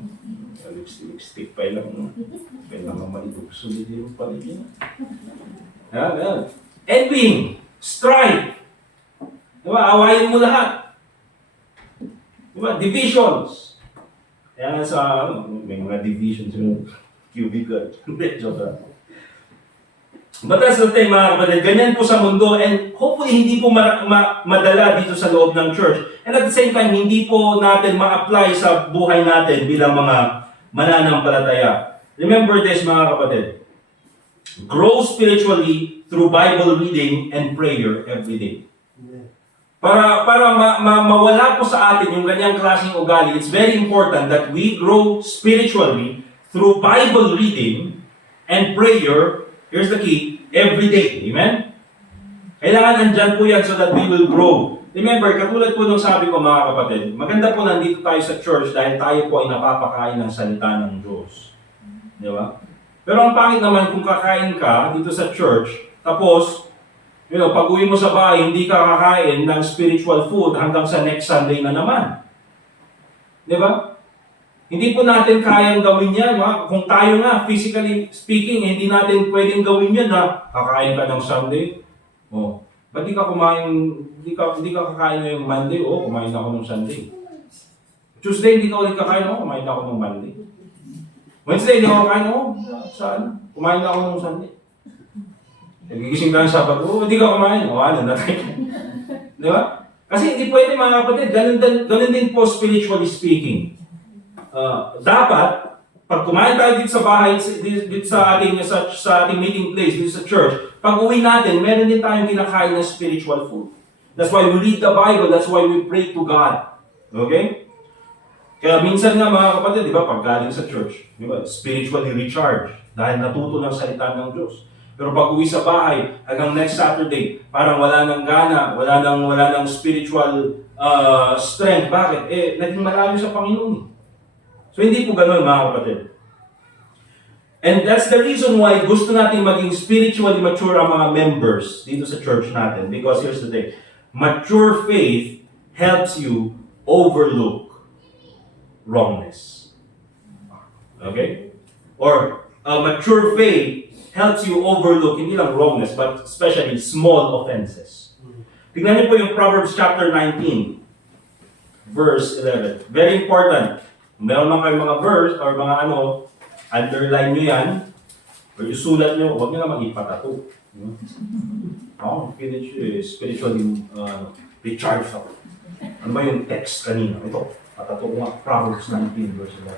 Lipstick pa lang, no? Kailangan malibog. Sulit yung paligid. Yan. Envying. Strife. Diba? Awayin mo lahat. Diba? Divisions. Kaya nga sa, may mga divisions yung cubicle. Joke lang. But that's the thing mga kapatid, ganyan po sa mundo and hopefully hindi po madala dito sa loob ng church. And at the same time, hindi po natin ma-apply sa buhay natin bilang mga mananampalataya. Remember this mga kapatid, grow spiritually through Bible reading and prayer every day. Para mawala po sa atin yung ganyang klaseng ugali, it's very important that we grow spiritually through Bible reading and prayer. Here's the key, every day. Amen? Kailangan andyan po yan so that we will grow. Remember, katulad po nung sabi ko mga kapatid, maganda po nandito tayo sa church dahil tayo po ay napapakain ng salita ng Diyos. Di ba? Pero ang pangit naman kung kakain ka dito sa church, tapos, pag uwi mo sa bahay, hindi ka kakain ng spiritual food hanggang sa next Sunday na naman. Di ba? Hindi po natin kayang gawin yan. Kung tayo nga, physically speaking, hindi natin pwedeng gawin yan na kakain ka ng Sunday. Oh, ba't di ka kakain ngayong Monday? Oh, kumain ako ng Sunday. Tuesday, hindi ka ulit kakain. Oh, kumain ako ng Monday. Wednesday, hindi ako kakain. Oh, saan? Kumain ako ng Sunday. Nagigising tayo sa Sabado. Oh, hindi ka kumain. Oh, ano na tayo? Di ba? Kasi hindi pwede mga kapatid. Ganun din po spiritually speaking. Dapat, pag kumain tayo dito sa bahay, dito sa ating meeting place, dito sa church, pag uwi natin, meron din tayong kinakain ng spiritual food. That's why we read the Bible, that's why we pray to God. Okay? Kaya minsan nga mga kapatid, di ba, pag galing sa church, di ba, spiritually recharged dahil natuto ng salita ng Diyos. Pero pag uwi sa bahay, hanggang next Saturday, parang wala nang gana, wala nang spiritual strength. Bakit? Naging malayo sa Panginoon. So hindi po ganun mga kapatid. And that's the reason why gusto natin maging spiritually mature ang mga members dito sa church natin. Because here's the thing, mature faith helps you overlook wrongness. Okay? Or mature faith helps you overlook, hindi lang wrongness, but especially small offenses. Tignan niyo po yung Proverbs chapter 19. verse 11. Very important. Kung meron man kayong mga verse or mga underline nyo yan, or isulat nyo, huwag nyo naman ipatato. Ako, spiritually recharged ako. Ano ba yung text kanina? Ito, patato ko nga, Proverbs 19 verse 11.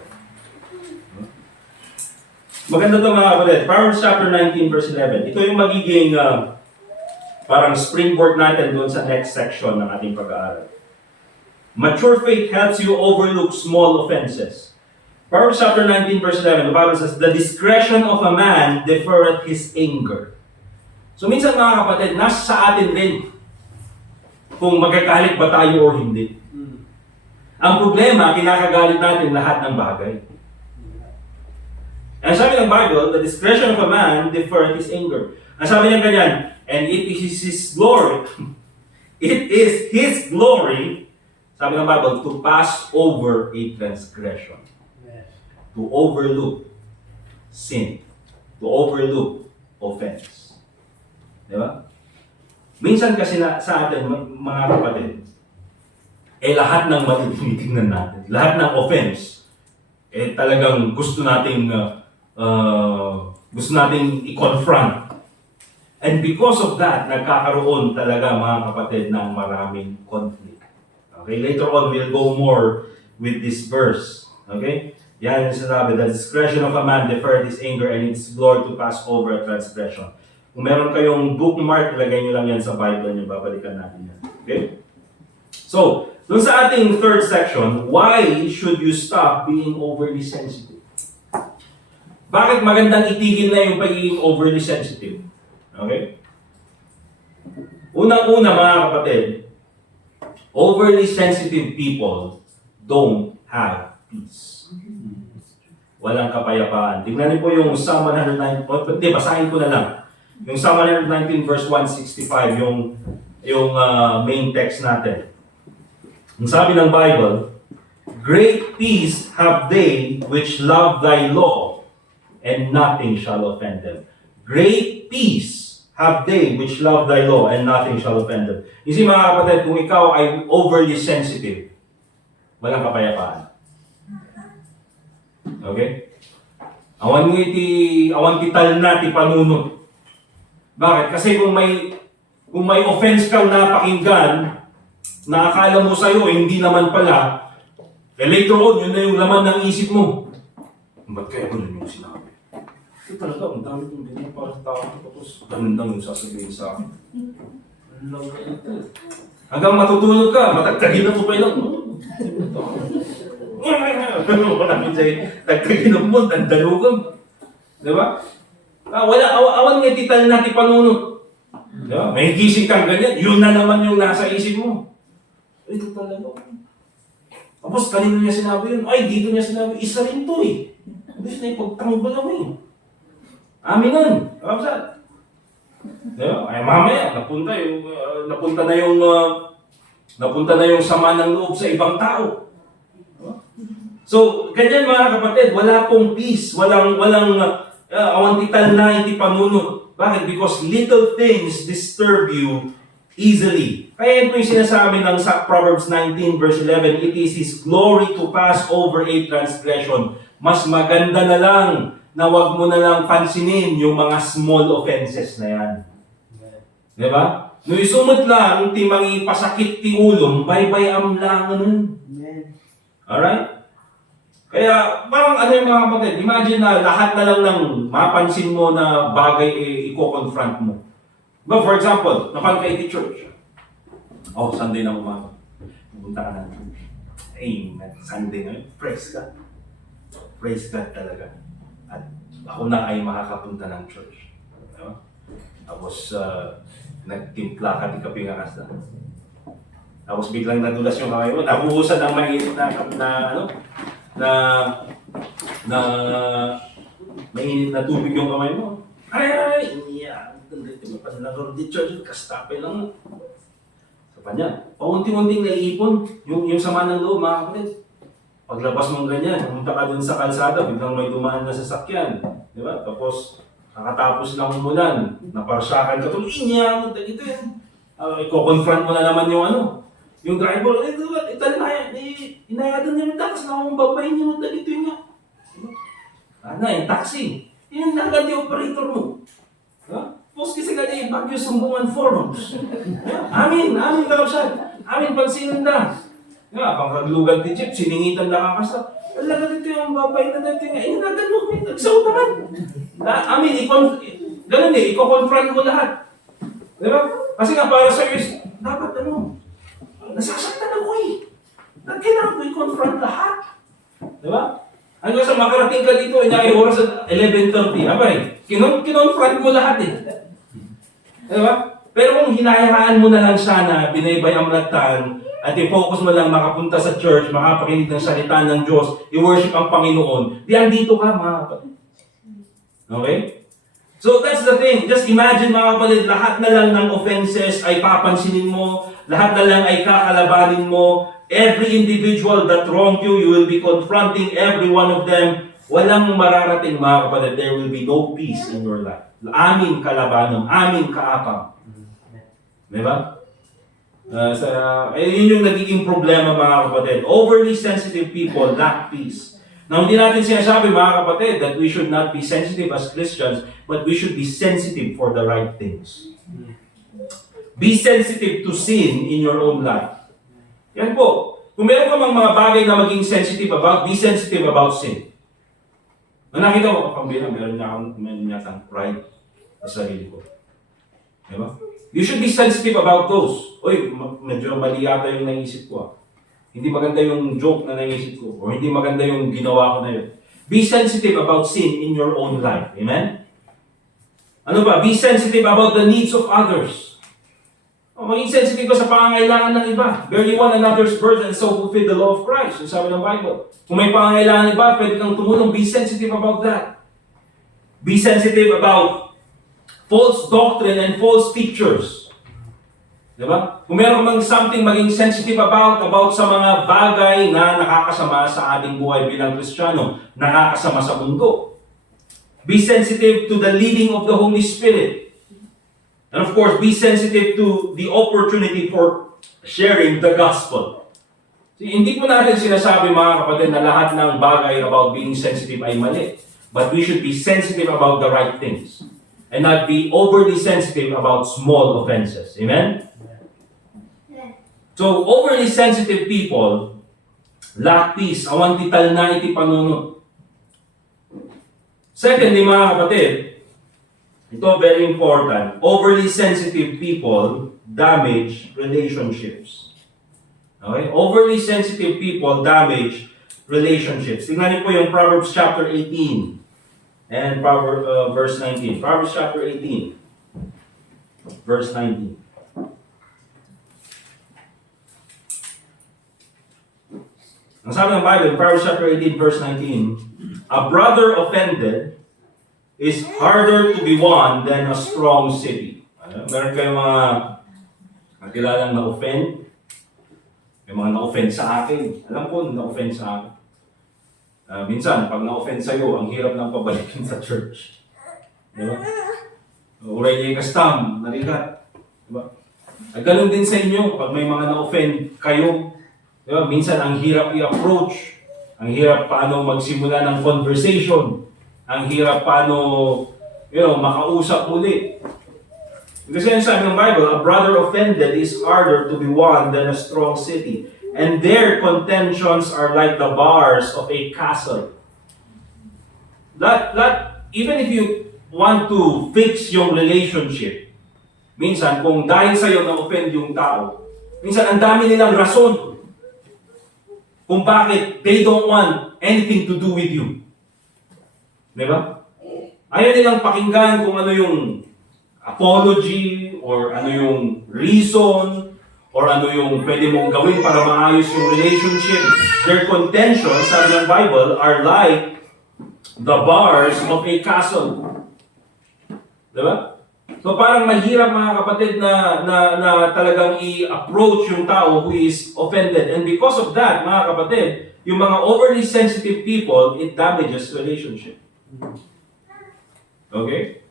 Maganda ito mga kapatid. Proverbs chapter 19 verse 11. Ito yung magiging parang springboard natin doon sa next section ng ating pag-aaral. Mature faith helps you overlook small offenses. Proverbs chapter 19 verse 11, the Bible says, the discretion of a man deferreth his anger. So minsan mga kapatid, nasa sa atin rin kung magkakalit ba tayo o hindi. Ang problema, kinakagalit natin lahat ng bagay. Ang sabi ng Bible, the discretion of a man deferreth his anger. Ang sabi niya ganyan, and it is his glory, it is his glory, sabi ng Bible, to pass over a transgression. To overlook sin. To overlook offense. Di ba? Minsan kasi sa atin, mga kapatid, lahat ng matitinitingnan natin, lahat ng offense, talagang gusto nating i-confront. And because of that, nagkakaroon talaga mga kapatid ng maraming conflict. Okay, later on we'll go more with this verse. Okay? Yan yung sinabi, the discretion of a man deferred his anger and its glory to pass over a transgression. Kung meron kayong bookmark, ilagay nyo lang yan sa Bible nyo, babalikan natin yan. Okay? So, dun sa ating third section, why should you stop being overly sensitive? Bakit magandang itigil na yung pagiging overly sensitive? Okay? Unang-una mga kapatid, overly sensitive people don't have peace. Walang kapayapaan. Tingnan niyo po yung Psalm 119, basahin ko na lang. Yung Psalm 119 verse 165, yung main text natin. Ang sabi ng Bible, great peace have they which love thy law, and nothing shall offend them. Great peace have they which love thy law, and nothing shall offend them. You see mga kapatid, kung ikaw ay overly sensitive, walang kapayapaan. Okay? Awan tital na ti panunod. Bakit? Kasi kung may offense kang napakinggan, na akala mo sa'yo, hindi naman pala, later on, yun na yung laman ng isip mo. Ba't kaya ganun yung sinabi? Ito talaga, ang dami kong ganyan para sa tao. Tapos, ganun lang yung sasabihin sa akin. Hanggang matutulog ka, matagtagin na mo pa yun. Tagtagin mo, tandalugam. Diba? Awan nga tital natin panunod. Diba? May gising kang ganyan, yun na naman yung nasa isip mo. Ito talaga. Tapos kanino niya sinabi yun? Ay, dito niya sinabi, isa rin to eh. Tapos na ipagtanggol mo eh. Amin nun. Kapsat. Diba? Ay mamaya, napunta na yung sama ng loob sa ibang tao. Diba? So, ganyan mga kapatid, wala pong peace, walang awantital na hindi panunod. Bakit? Because little things disturb you easily. Kaya ito yung sinasabi ng Proverbs 19 verse 11, it is His glory to pass over a transgression. Mas maganda na lang na wag mo na lang pansinin yung mga small offenses na yan. Diba? Nung isumot lang, ti mangi pasakit ti ulong, bye-bye am lang nun. Alright? Kaya, parang ano yung mga kapatid, imagine na lahat na lang ng mapansin mo na bagay i-confront mo. But for example, napan ka iti church. Oh, Sunday na umaga. Pupunta ka ng church. Amen. Sunday na yun. Praise God. Praise God talaga. At ako na ay makakapunta ng church. Diba? Tapos, nagtimpla ka di kapingakas na. Tapos biglang nadulas yung kamay mo. Nabuhusan ng mainit na mainit na tubig yung kamay mo. Ay! Yeah. Nagkaroon di church, kastape lang. Sa kanya, paunti-unting naiipon yung sama ng loob, mga kapatid. Paglabas mong ganyan, pumunta ka dun sa kalsada, biglang may dumaan na sasakyan. Di ba? Tapos, kakatapos lang umulan, naparsakan ka, tuloy niya, ito yan. Iko-confront mo na naman yung Yung driver, inayadan niya yung taxi na akong babayin niya mo dito yun nga. Ano yung taxi? Yung nagandi operator mo. Tapos kasi ganyan, Baguio Sumbungan Forums. Amin lang siya. Amin pansinan na. Pang kaglugan ti Jeep, siningitan na kakasa. Wala dito yung babayin na dito nga. Inayadan mo, nagsaw naman. Amin, ganun i-confront mo lahat. Diba? Kasi nga para sa iyo, dapat nasasaktan ako kailangan ko i-confront lahat. Diba? Hanggang sa makarating ka dito, ay oras at 11:30. Abay, kinonfront mo lahat Diba? Pero kung hinahayaan mo na lang siya na binaybayamlatan at i-focus mo lang makapunta sa church, makapakinig ng salita ng Diyos, i-worship ang Panginoon, di andito ka mga kapatid. Okay? So that's the thing. Just imagine mga kapatid, lahat na lang ng offenses ay papansinin mo, lahat na lang ay kakalabanin mo, every individual that wronged you, you will be confronting every one of them. Walang mararating mga kapatid, there will be no peace in your life. Aming kalabanan, aming kaapang. Diba? Yun yung nagiging problema mga kapatid. Overly sensitive people lack peace. Now, hindi natin sinasabi mga kapatid that we should not be sensitive as Christians, but we should be sensitive for the right things. Be sensitive to sin in your own life. Yan po. Kung meron ka mga bagay na maging sensitive about, be sensitive about sin. Nakita ko, pambira, meron niya akong pride sa sarili ko. Diba? You should be sensitive about those. Oy, medyo mali yata yung naisip ko. Hindi maganda yung joke na naisip ko. O hindi maganda yung ginawa ko na yun. Be sensitive about sin in your own life. Amen? Ano ba? Be sensitive about the needs of others. Maging sensitive ka sa pangangailangan ng iba. Bear ye one another's burden and so fulfill the law of Christ. Yung sabi ng Bible. Kung may pangangailangan ng iba, pwede kang tumulong. Be sensitive about that. Be sensitive about false doctrine and false teachers. Diba? Kung meron mang something maging sensitive about sa mga bagay na nakakasama sa ating buhay bilang Kristiyano, nakakasama sa mundo. Be sensitive to the leading of the Holy Spirit. And of course, be sensitive to the opportunity for sharing the gospel. See, hindi po natin sinasabi mga kapatid na lahat ng bagay about being sensitive ay mali. But we should be sensitive about the right things. And not be overly sensitive about small offenses. Amen? So, overly sensitive people lack peace. Awan tital na iti panunod. Secondly, mga kapatid, ito very important. Overly sensitive people damage relationships. Okay? Overly sensitive people damage relationships. Tingnan niyo po yung Proverbs chapter 18 and verse 19. Proverbs chapter 18, verse 19. Ang sabi ng Bible, Proverbs chapter 18, verse 19, a brother offended is harder to be won than a strong city. Meron kayong mga kilalang na-offend. May mga na-offend sa akin. Alam ko, na-offend sa akin. Minsan, pag na-offend sa'yo, ang hirap ng pabalikin sa church. Diba? Uray niya yung kastam, narigat. Diba? At ganun din sa inyo, pag may mga na-offend kayo, diba? Minsan, ang hirap i-approach. Ang hirap paano magsimula ng conversation. Ang hirap paano, makausap muli. Kasi yung sabi ng Bible, a brother offended is harder to be won than a strong city. And their contentions are like the bars of a castle. Even if you want to fix yung relationship, minsan, kung dahil sa'yo na-offend yung tao, minsan, ang dami nilang rason kung bakit they don't want anything to do with you. Diba? Ayaw nilang pakinggan kung ano yung apology, or ano yung reason, or ano yung pwede mong gawin para maayos yung relationship. Their contentions, sabi ng Bible, are like the bars of a castle. Diba? So parang mahirap mga kapatid na talagang i-approach yung tao who is offended. And because of that, mga kapatid, yung mga overly sensitive people, it damages relationship. Okay?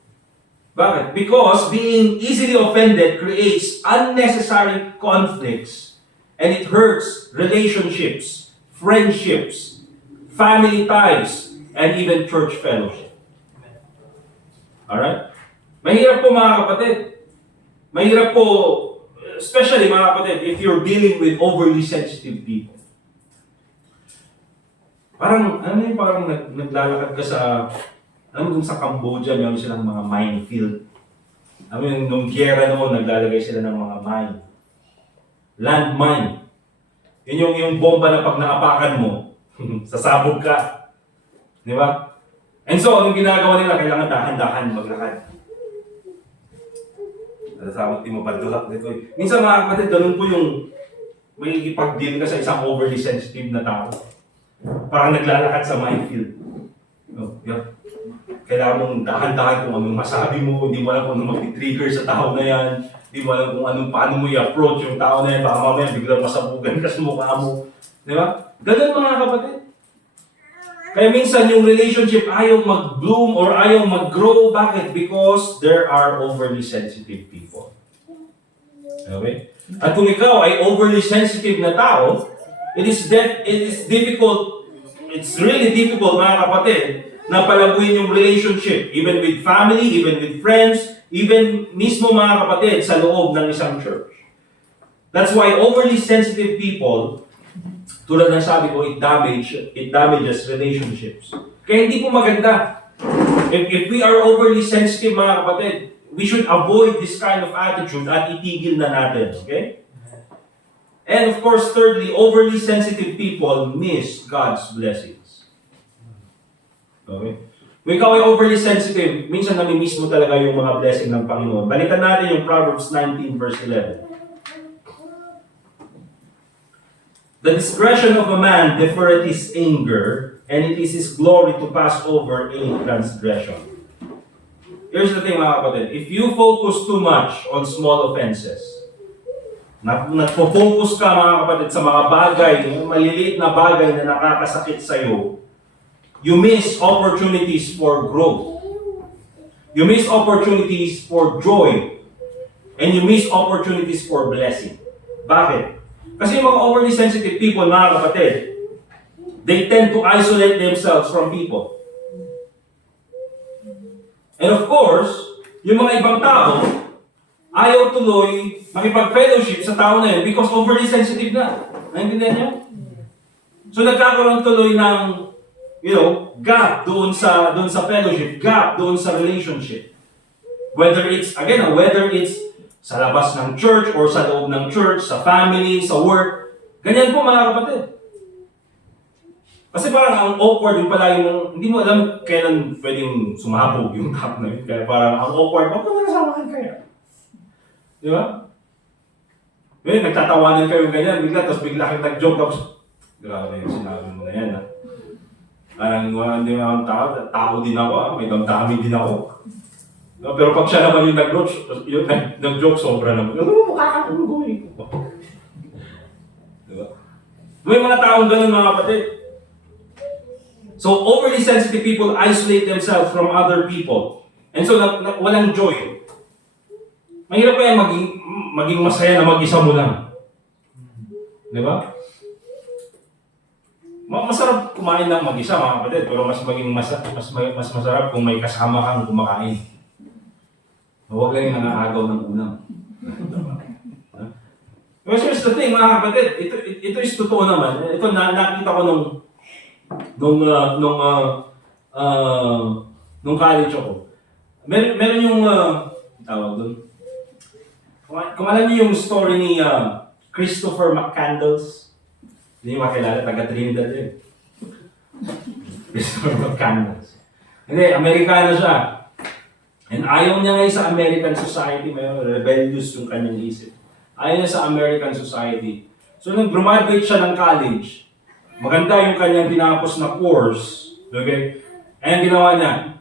Bakit? Because being easily offended creates unnecessary conflicts And it hurts relationships, friendships, family ties, and even church fellowship. Alright? Mahirap po mga kapatid. Mahirap po, especially mga kapatid, if you're dealing with overly sensitive people. Parang, parang naglalakad ka sa, dun sa Cambodia, meron silang mga minefield. Nung giyera noon, naglalagay sila ng mga mine. Landmine. Yun yung bomba na pag naapakan mo, sasabog ka. Di ba? And so, anong ginagawa nila? Kailangan dahan-dahan maglakad. Nasabot, di mo padulak dito. Minsan mga kapatid, ganun po yung may ipag-deal ka sa isang overly sensitive na tao. Parang naglalakad sa minefield. No, yeah. Kailangan mong dahan-dahan kung anong masabi mo, hindi mo alam kung anong mag-trigger sa tao na yan, hindi mo alam kung paano mo i-approach yung tao na yan, baka mamaya biglang masabugan ka sa mukha mo. Di ba? Ganun mga kapatid. Kaya minsan yung relationship ayaw mag-bloom or ayaw mag-grow. Bakit? Because there are overly sensitive people. Okay? At kung ikaw ay overly sensitive na tao, it is difficult, it's really difficult mga kapatid, na palaguin yung relationship, even with family, even with friends, even mismo mga kapatid sa loob ng isang church. That's why overly sensitive people, tulad ng sabi ko, it damages relationships. Kaya hindi po maganda. If we are overly sensitive mga kapatid, we should avoid this kind of attitude at itigil na natin. Okay? And of course, thirdly, overly sensitive people miss God's blessings. Okay? Kung ikaw ay overly sensitive, minsan nami-miss mo talaga yung mga blessing ng Panginoon. Balikan natin yung Proverbs 19 verse 11. The discretion of a man deferreth his anger, and it is his glory to pass over a transgression. Here's the thing mga kapatid, if you focus too much on small offenses, nagpo-focus ka mga kapatid sa mga bagay, maliliit na bagay na nakakasakit sa'yo, you miss opportunities for growth. You miss opportunities for joy. And you miss opportunities for blessing. Bakit? Kasi yung mga overly sensitive people, mga kapatid, they tend to isolate themselves from people. And of course, yung mga ibang tao, ayaw tuloy makipag-fellowship sa tao na yun because overly sensitive na. Naintindihan niyo? So nagkakaroon tuloy ng, gap doon sa fellowship, gap doon sa relationship. Whether it's sa labas ng church or sa loob ng church, sa family, sa work. Ganyan po mga kapatid. Kasi parang ang awkward yung pala yung, hindi mo alam kailan pwedeng sumabog yung top na yun. Kaya parang ang awkward, bakit mo nasamahan kaya? Di ba? Nagtatawanan kayo ganyan, bigla, tapos bigla kang nag-joke, tapos, grabe yung sinabi mo na yan, ha? Parang hindi mo akong tao din ako, may damdamin din ako. No, pero pag siya naman yung nag-joke, sobra naman. Mukha ka kung gawin ko. Diba? May mga taong ganun mga kapatid. So, overly sensitive people isolate themselves from other people. And so, walang joy. Mahirap kaya maging masaya na mag-isa mo lang. Diba? Masarap kumain ng mag-isa mga kapatid, pero mas masarap kung may kasama kang kumakain. Huwag lang yung nangaagaw ng ulam. But here's the thing, mga kapatid, ito is totoo naman. Ito nakita ko nung college ako. Meron yung tawag doon. Kung alam niyo yung story ni Christopher McCandless, hindi niyo makilala, taga Trinidad yun. Christopher McCandless. Hindi, Amerikano siya. And ayaw niya ngayon sa American society, may rebellious yung kanyang isip. Ayaw niya sa American society. So nung graduate siya ng college, maganda yung kanyang tinapos na course, okay? And ginawa niya,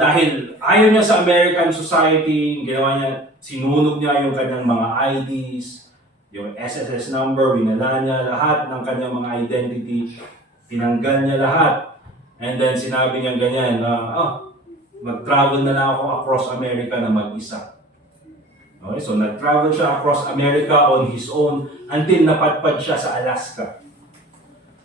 dahil ayaw niya sa American society, ginawa niya, sinunog niya yung kanyang mga IDs, yung SSS number, winala niya lahat ng kanyang mga identity, tinanggal niya lahat. And then sinabi niya ganyan na, mag-travel na lang ako across America na mag-isa. Okay, so nag-travel siya across America on his own until napadpad siya sa Alaska.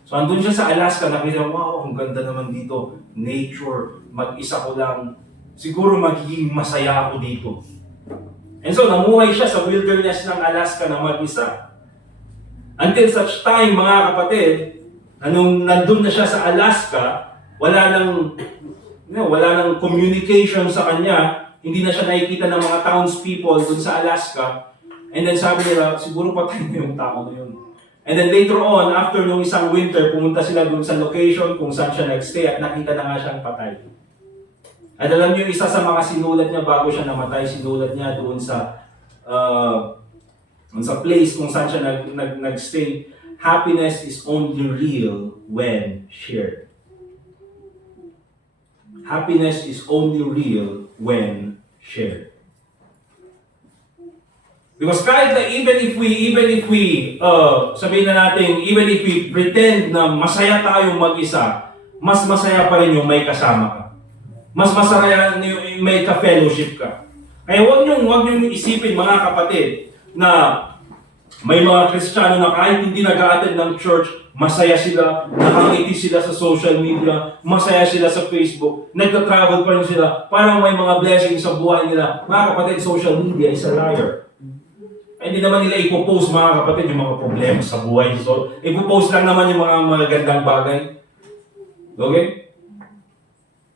So andun siya sa Alaska, nakita, wow, ang ganda naman dito. Nature, mag-isa ko lang. Siguro magiging masaya ako dito. And so namuhay siya sa wilderness ng Alaska na mag-isa. Until such time, mga kapatid, na nung nandun na siya sa Alaska, wala nang communication sa kanya, hindi na siya nakikita ng mga townspeople dun sa Alaska. And then sabi nila, siguro patay na yung tao na yun. And then later on, after nung isang winter, pumunta sila dun sa location kung saan siya nagstay at nakita na nga siyang patay. At alam niyo, isa sa mga sinulat niya bago siya namatay, sinulat niya doon sa place kung saan siya nagstay, happiness is only real when shared. Happiness is only real when shared. Because kahit na even if we sabihin na natin, even if we pretend na masaya tayong mag-isa, mas masaya pa rin yung may kasama ka. Mas masaya yung may ka-fellowship ka. Kaya huwag niyong isipin, mga kapatid, na may mga Kristiyano na kahit hindi nag-a-attend ng church, masaya sila, nakangiti sila sa social media, masaya sila sa Facebook, nagta-travel pa rin sila, parang may mga blessings sa buhay nila. Mga kapatid, social media is a liar. Hindi naman nila ipopost, mga kapatid, yung mga problema sa buhay. So, ipopost lang naman yung mga magandang bagay. Okay?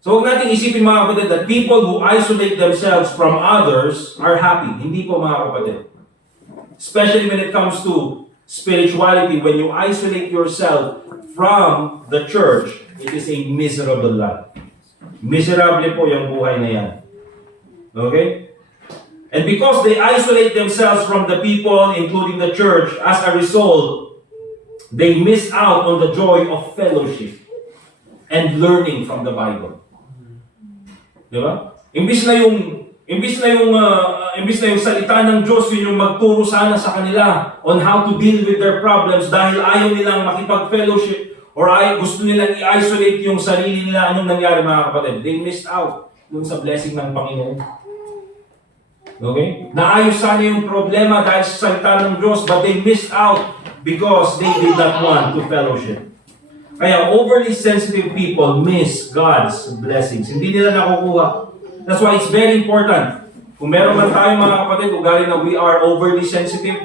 So, huwag natin isipin, mga kapatid, that people who isolate themselves from others are happy. Hindi po, mga kapatid. Especially when it comes to spirituality, when you isolate yourself from the church, it is a miserable life. Miserable po yung buhay na yan. Okay? And because they isolate themselves from the people, including the church, as a result, they miss out on the joy of fellowship and learning from the Bible. Diba? Imbis na yung salita ng Diyos, yun yung magturo sana sa kanila on how to deal with their problems dahil ayaw nilang makipag-fellowship or gusto nilang i-isolate yung sarili nila. Anong nangyari, mga kapatid? They missed out dun sa blessing ng Panginoon. Okay? Naayos sana yung problema dahil sa salita ng Diyos, but they missed out because they did not want to fellowship. Kaya overly sensitive people miss God's blessings. Hindi nila nakukuha. That's why it's very important. Kung meron man tayo, mga kapatid, ugali na we are overly sensitive,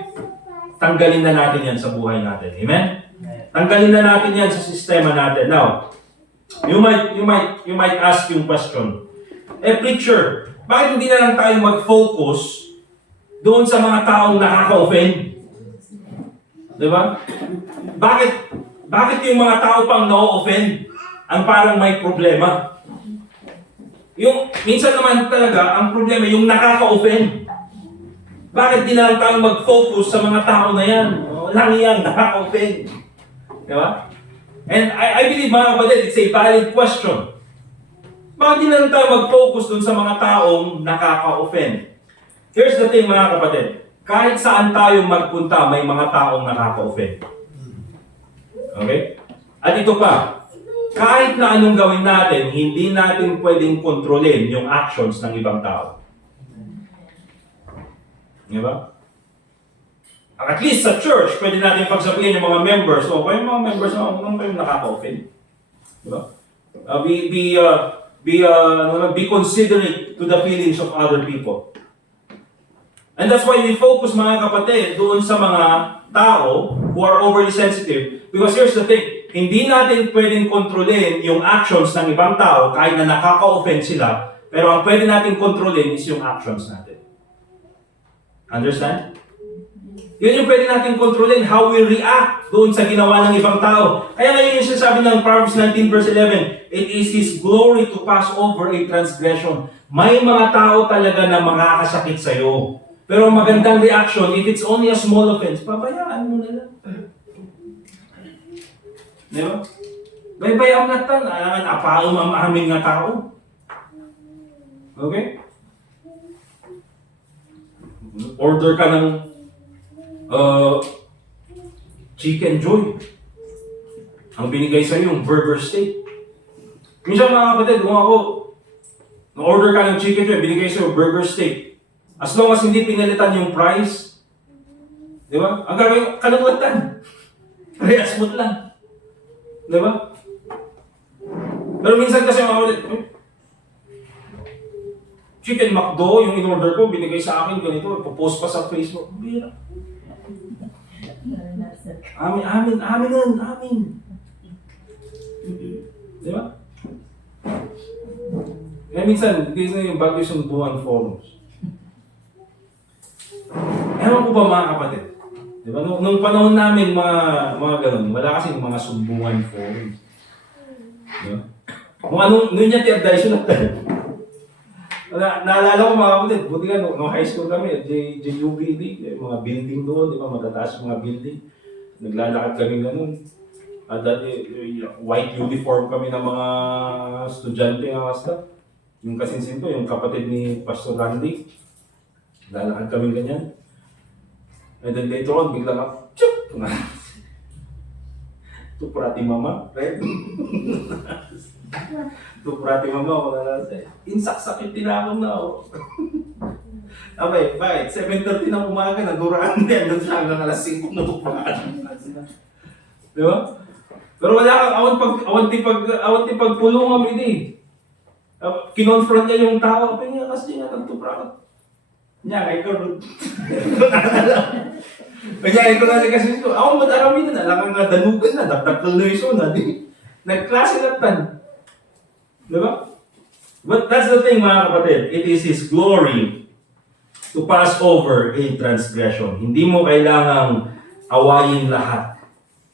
tanggalin na natin yan sa buhay natin. Amen? Tanggalin na natin yan sa sistema natin. Now, you might ask yung question, preacher, bakit hindi na lang tayo mag-focus doon sa mga taong nakaka-offend? Diba? Bakit yung mga tao pang na-offend ang parang may problema? Minsan naman talaga, ang problema yung nakaka-offend. Bakit di na lang tayo mag-focus sa mga tao na yan? Lang yan, nakaka-offend. Diba? And I believe, mga kapatid, it's a valid question. Bakit di na lang tayo mag-focus dun sa mga taong nakaka-offend? Here's the thing, mga kapatid. Kahit saan tayo magpunta, may mga taong nakaka-offend. Okay? At ito pa, kahit na anong gawin natin, hindi natin pwedeng kontrolin yung actions ng ibang tao. Diba? At least sa church, pwede natin pagsabihin yung mga members, kayo mga members, anong kayo nakaka-offend? Diba? Be considerate to the feelings of other people. And that's why we focus, mga kapatid, doon sa mga tao who are overly sensitive. Because here's the thing, hindi natin pwedeng kontrolin yung actions ng ibang tao kahit na nakaka-offend sila, pero ang pwede natin kontrolin is yung actions natin. Understand? Yun yung pwede natin kontrolin, how we react doon sa ginawa ng ibang tao. Kaya ngayon yung sinasabi ng Proverbs 19 verse 11, it is His glory to pass over a transgression. May mga tao talaga na makakasakit sa'yo. Pero magandang reaction, if it's only a small offense, pabayaan mo na lang. Diba? Baybayaan natin, apaong mamahaming nga tao. Okay? Order ka ng chicken joy. Ang binigay sa'yo yung burger steak. Minsan, mga kapatid, kung ako, order ka ng chicken joy, binigay sa'yo burger steak. As long as hindi pinalitan yung price, di ba? Ang gagawin, kalulatan. Parehas mo lang. Di ba? Pero minsan kasi mga ulit, Chicken McDo, yung in-order ko, binigay sa akin ganito, ipopost pa sa Facebook. Bira. Amin. Di ba? Kaya minsan, hindi na yung bagyo sumbuhan forums. Ewan ko ba mga kapatid? Di ba? Nung panahon namin mga ganun, wala kasing mga sumbuhan forums. Di ba? Kung anong, noon niya ti-advise yun naalala ko mga kapatid, buti nga, nung high school kami, JUBD, mga building doon, di ba, matataas mga building. Naglalakad kami ganun. At dati, white uniform kami ng mga estudyante ng hasta. Yung kasinsin ko, yung kapatid ni Pastor Randy. Lalakad kami ganyan. And then later on, bigla ka, tsup! Tuprati mama, right? Tuprati mama, ako nalasay. Insaksak tinapon na ako. Okay, bakit? 7:30 ng umaga, naguraan din. Doon siya hanggang alas 5 na tuprati. Di ba? Pero wala kang awan pagpulong kami din. Kinonfront niya yung tao. Pero niya kasi nga nagtupra. Niya, kay Karud. Kaya ito na kasi ko, ako madarami na, alam nga danugan na, dagdag na iso na, di. Nagklase na tan. Di ba? But that's the thing mga kapatid, it is His glory to pass over a transgression. Hindi mo kailangang awayin lahat.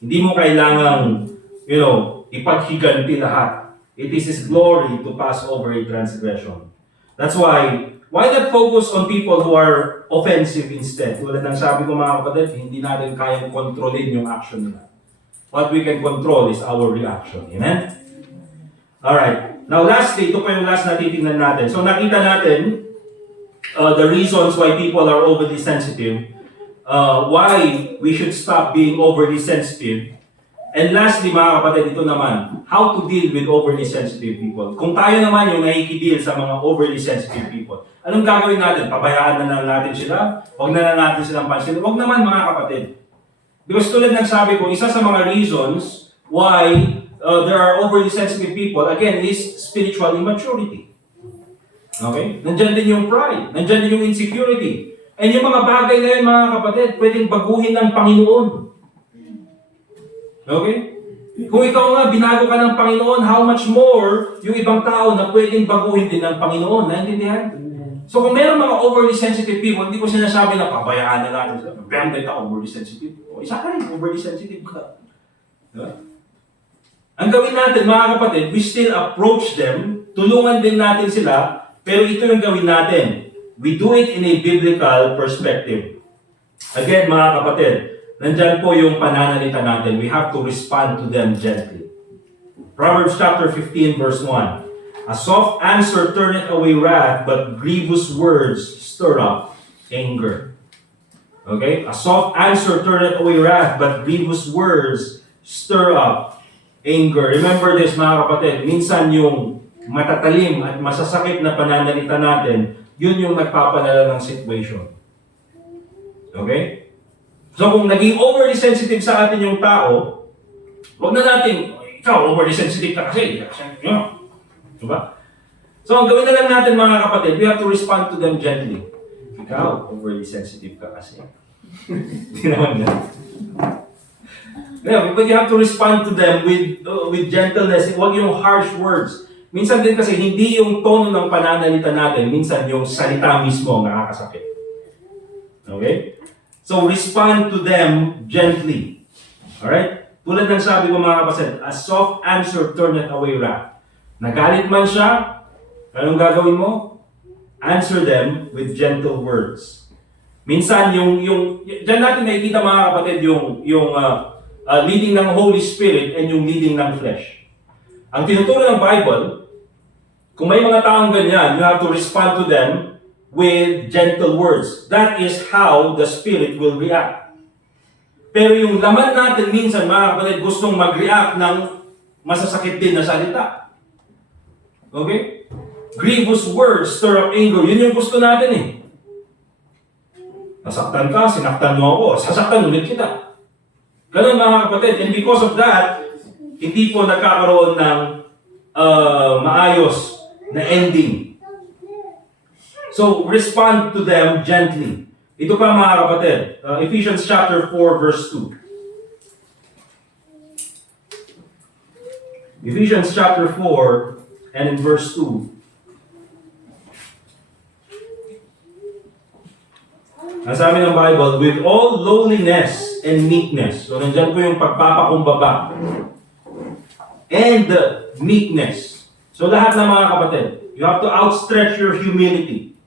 Hindi mo kailangang, ipaghiganti lahat. It is His glory to pass over a transgression. That's why not focus on people who are offensive instead? Tulad ng sabi ko mga kapatid, hindi natin kayang kontrolin yung action nila. What we can control is our reaction. Amen? Alright. Now lastly, ito pa yung last na titingnan natin. So nakita natin the reasons why people are overly sensitive, why we should stop being overly sensitive, and lastly mga kapatid, ito naman, how to deal with overly sensitive people. Kung tayo naman yung nakikideal sa mga overly sensitive people, anong gagawin natin? Pabayaan na lang natin sila? Huwag na lang natin silang pansin? Huwag naman mga kapatid. Because tulad ng sabi ko, isa sa mga reasons why there are overly sensitive people, again, is spiritual immaturity. Okay? Nandyan din yung pride. Nandyan din yung insecurity. And yung mga bagay na yun, mga kapatid, pwedeng baguhin ng Panginoon. Okay? Kung ikaw nga, binago ka ng Panginoon, how much more yung ibang tao na pwedeng baguhin din ng Panginoon. Naintindihan? So kung meron mga overly sensitive people, hindi ko sinasabi na pabayaan na natin sila. Bam, dahil ka overly sensitive. O isa ka rin, overly sensitive ka. Diba? Ang gawin natin, mga kapatid, we still approach them, tulungan din natin sila, pero ito yung gawin natin. We do it in a biblical perspective. Again, mga kapatid, nandyan po yung pananalita natin. We have to respond to them gently. Proverbs chapter 15, verse 1. A soft answer turneth away wrath, but grievous words stir up anger. Okay? A soft answer turneth away wrath, but grievous words stir up anger. Remember this mga kapatid, minsan yung matatalim at masasakit na pananalita natin, yun yung nagpapalala ng situation. Okay? So kung naging overly sensitive sa atin yung tao, huwag na natin, ikaw overly sensitive ka kasi. Diba? So ang gawin na lang natin mga kapatid, we have to respond to them gently. Ikaw, overly sensitive ka kasi. Hindi naman yan. Yeah, but you have to respond to them with gentleness. Huwag yung harsh words. Minsan din kasi hindi yung tono ng pananalita natin, minsan yung salita mismo ang nakakasakit. Okay? So respond to them gently. Alright? Tulad ng sabi ko mga kapatid, a soft answer turneth away wrath. Nagalit man siya, anong gagawin mo? Answer them with gentle words. Minsan diyan natin nakikita mga kapatid yung leading ng Holy Spirit and yung leading ng flesh. Ang tinuturo ng Bible, kung may mga taong ganyan, you have to respond to them with gentle words. That is how the Spirit will react. Pero yung laman natin minsan, mga kapatid, gustong mag-react ng masasakit din na salita. Okay? Grievous words stir up anger. Yun yung gusto natin eh. Nasaktan ka, sinaktan mo ako, sasaktan ulit kita. Ganun mga kapatid. And because of that, hindi po nagkakaroon ng maayos na ending. So, respond to them gently. Ito pa mga kapatid, Ephesians chapter 4 verse 2. Ephesians chapter 4 and in verse 2. Ang sabi ng Bible, with all lowliness and meekness. So, nandyan po yung pagpapakumbaba. And meekness. So, lahat ng mga kapatid, you have to outstretch your humility.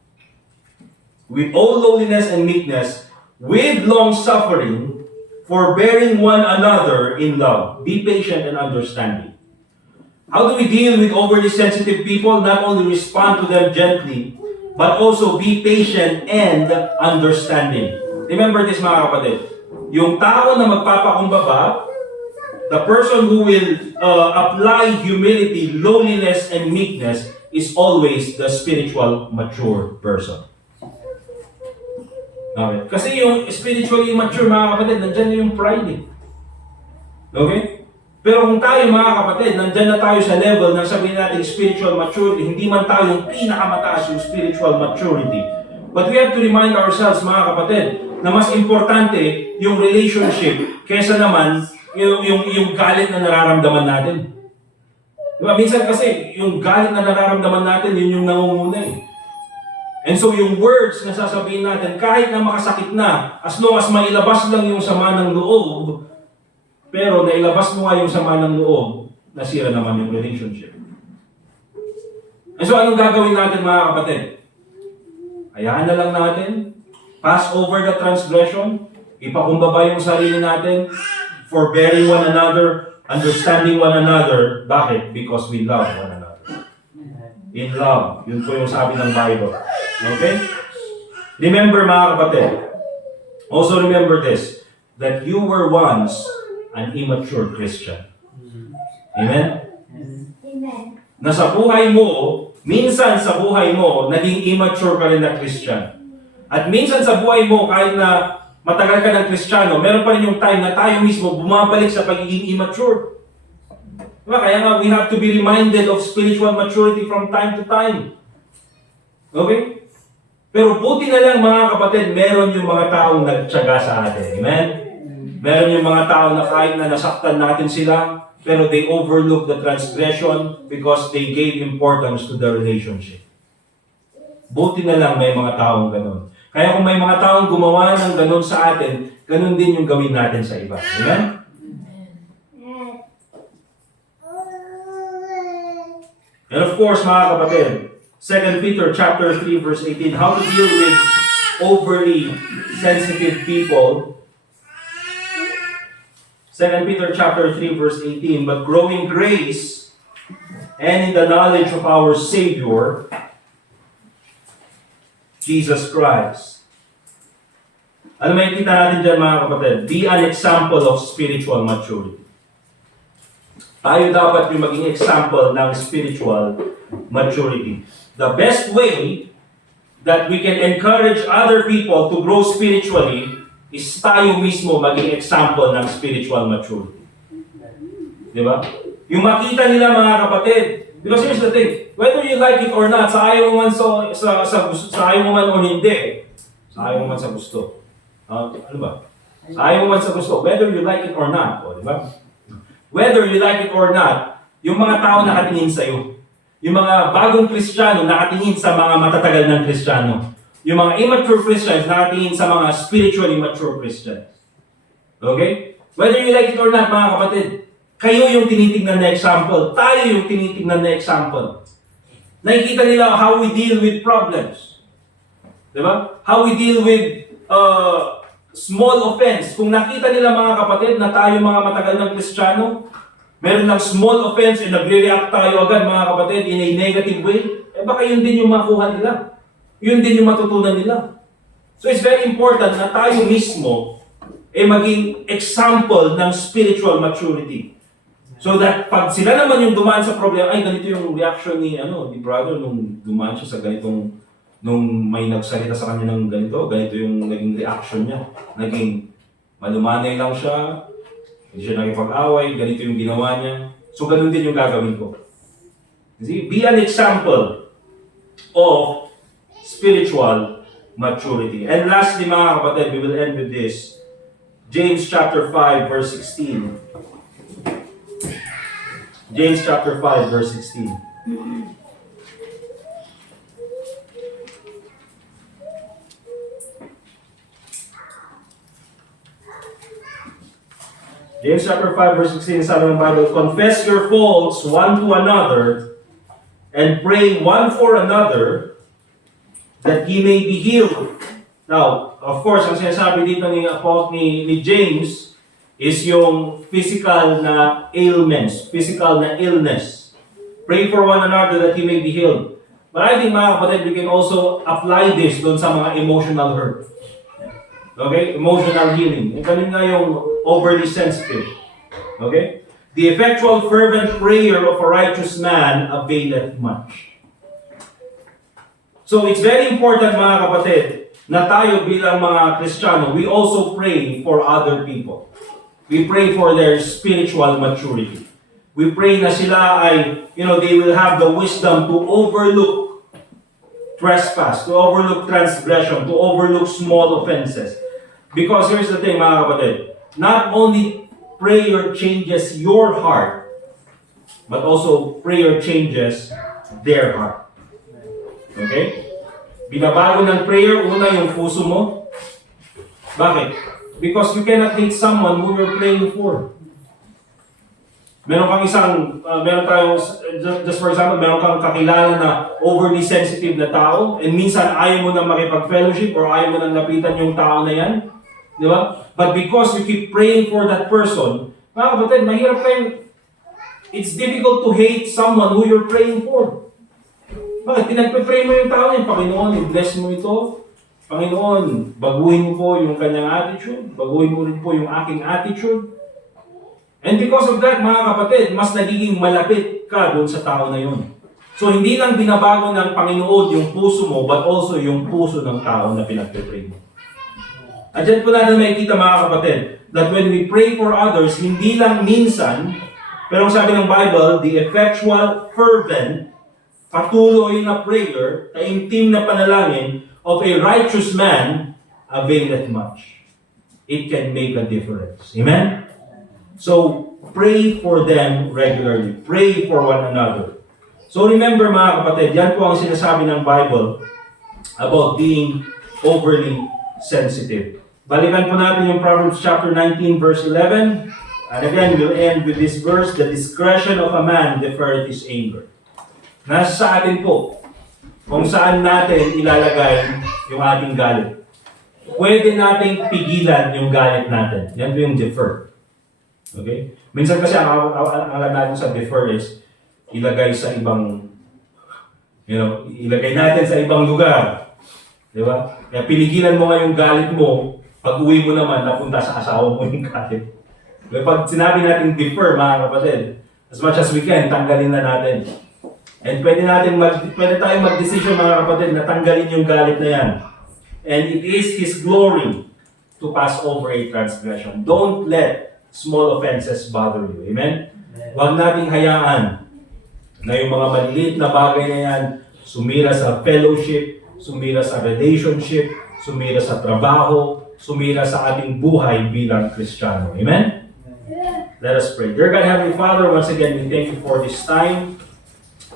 With all lowliness and meekness, with long suffering, forbearing one another in love. Be patient and understanding. How do we deal with overly sensitive people? Not only respond to them gently, but also be patient and understanding. Remember this mga kapatid. Yung tao na magpapakumbaba, the person who will apply humility, lowliness, and meekness is always the spiritual mature person. Okay? Kasi yung spiritually mature mga kapatid, nandyan yung pride eh. Okay? Pero kung tayo mga kapatid, nandyan na tayo sa level ng sabihin natin spiritual maturity, hindi man tayo yung pinakamataas yung spiritual maturity. But we have to remind ourselves mga kapatid, na mas importante yung relationship kesa naman yung galit na nararamdaman natin. Diba? Minsan kasi, yung galit na nararamdaman natin, yun yung nangunguna eh. And so yung words na sasabihin natin, kahit na makasakit na, as long as mailabas lang yung sama ng loob, pero nailabas mo nga yung sama ng loob, nasira naman yung relationship. And so anong gagawin natin mga kapatid? Hayaan na lang natin, pass over the transgression, ipakumbaba yung sarili natin, forbearing one another, understanding one another. Bakit? Because we love one another. In love. Yun po yung sabi ng Bible. Okay? Remember mga kapatid, also remember this, that you were once an immature Christian. Amen? Amen. Na sa buhay mo, minsan sa buhay mo, naging immature ka rin na Christian. At minsan sa buhay mo, kahit na matagal ka ng Kristiyano, meron pa rin yung time na tayo mismo bumabalik sa pagiging immature. Diba? Kaya nga, we have to be reminded of spiritual maturity from time to time. Okay? Pero buti na lang mga kapatid, meron yung mga taong nagtyaga sa atin. Amen? Meron yung mga tao na kahit na nasaktan natin sila, pero they overlook the transgression because they gave importance to the relationship. Buti na lang may mga taong ganun. Kaya kung may mga taong gumawa ng ganun sa atin, ganun din yung gawin natin sa iba. Amen? And of course, mga kapatid, 2 Peter chapter 3 verse 18, how to deal with overly sensitive people. 2 Peter chapter 3 verse 18, but growing grace and in the knowledge of our Savior, Jesus Christ. Ano may kita natin dyan mga kapatid? Be an example of spiritual maturity. Tayo dapat yung maging example ng spiritual maturity. The best way that we can encourage other people to grow spiritually is tayo mismo maging example ng spiritual maturity. Di ba? Yung makita nila mga kapatid. Because here's the thing, whether you like it or not, sa ayaw mo man sa ayaw mo man o hindi, sa ayaw mo man sa gusto. Ano ba? Sa ayaw mo man sa gusto, whether you like it or not, o, di ba? Whether you like it or not, yung mga tao nakatingin sa'yo, yung mga bagong Kristiyano nakatingin sa mga matatagal ng Kristiyano, yung mga immature Christians nakatingin sa mga spiritually mature Christians. Okay? Whether you like it or not, mga kapatid, kayo yung tinitingnan na example, tayo yung tinitingnan na example. Nakikita nila how we deal with problems. Diba? How we deal with small offense. Kung nakita nila mga kapatid na tayo mga matagal ng Kristiyano, meron ng small offense and nagre-react tayo agad mga kapatid in a negative way, baka yun din yung makuha nila. Yun din yung matutunan nila. So it's very important na tayo mismo maging example ng spiritual maturity. So that pag sila naman yung dumaan sa problema, ay ganito yung reaction ni brother nung dumaan siya sa ganitong nung may nagsalita sa kanya ng ganito yung naging reaction niya. Naging malumanay lang siya, hindi siya nakipag-away, ganito yung ginawa niya. So ganun din yung gagawin ko. See? Be an example of spiritual maturity. And lastly mga kapatid, we will end with this. James chapter 5 verse 16. James chapter 5 verse 16. James chapter 5 verse 16, sabi ng Bible, confess your faults one to another and pray one for another that ye may be healed. Now, of course, ang sinasabi dito ni James is yung physical na ailments, physical na illness. Pray for one another that ye may be healed. But I think mga kapatid, we can also apply this doon sa mga emotional hurt. Okay? Emotional healing. Yung kanina yung overly sensitive. Okay? The effectual fervent prayer of a righteous man availeth much. So it's very important mga kapatid na tayo bilang mga Kristiyano, we also pray for other people. We pray for their spiritual maturity. We pray na sila ay, they will have the wisdom to overlook trespass, to overlook transgression, to overlook small offenses. Because here's the thing mga kapatid, not only prayer changes your heart, but also prayer changes their heart. Okay? Binabago ng prayer, una yung puso mo. Bakit? Because you cannot hate someone who you're praying for. Meron tayong, just for example, meron kang kakilala na overly sensitive na tao, and minsan ayaw mo na makipag-fellowship or ayaw mo na lapitan yung tao na yan. Di ba? But because you keep praying for that person, mga kapatid, mahirap kayong, it's difficult to hate someone who you're praying for. Bakit? Pinagpe-pray mo yung tao niya, Panginoon, i-bless mo ito. Panginoon, baguhin mo po yung kanyang attitude, baguhin mo rin po yung aking attitude. And because of that, mga kapatid, mas nagiging malapit ka doon sa tao na yun. So, hindi lang binabago ng Panginoon yung puso mo, but also yung puso ng tao na pinagpe-pray mo. At dyan po natin makikita mga kapatid, that when we pray for others, hindi lang minsan, pero ang sabi ng Bible, the effectual, fervent, patuloy na prayer, taimtim na panalangin of a righteous man availeth much. It can make a difference. Amen? So, pray for them regularly. Pray for one another. So remember mga kapatid, yan po ang sinasabi ng Bible about being overly sensitive. Balikan po natin yung Proverbs chapter 19 verse 11. And again, we'll end with this verse, the discretion of a man deferreth his anger. Nasa sa atin po, kung saan natin ilalagay yung ating galit. Pwede nating pigilan yung galit natin. Yan po yung defer. Okay? Minsan kasi ang alam natin sa defer is ilagay sa ibang, ilagay natin sa ibang lugar. Di ba? Kaya pinigilan mo nga yung galit mo, pag uwi mo naman, napunta sa asawa mo yung galit. Pag sinabi natin defer, mga kapatid, as much as we can, tanggalin na natin. And pwede tayong mag-decision mga kapatid na tanggalin yung galit na yan. And it is His glory to pass over a transgression. Don't let small offenses bother you. Amen? Huwag nating hayaan na yung mga maliliit na bagay na yan sumira sa fellowship, sumira sa relationship, sumira sa trabaho, sumira sa ating buhay bilang Kristiyano. Amen? Let us pray. Dear God, Heavenly Father, once again, we thank you for this time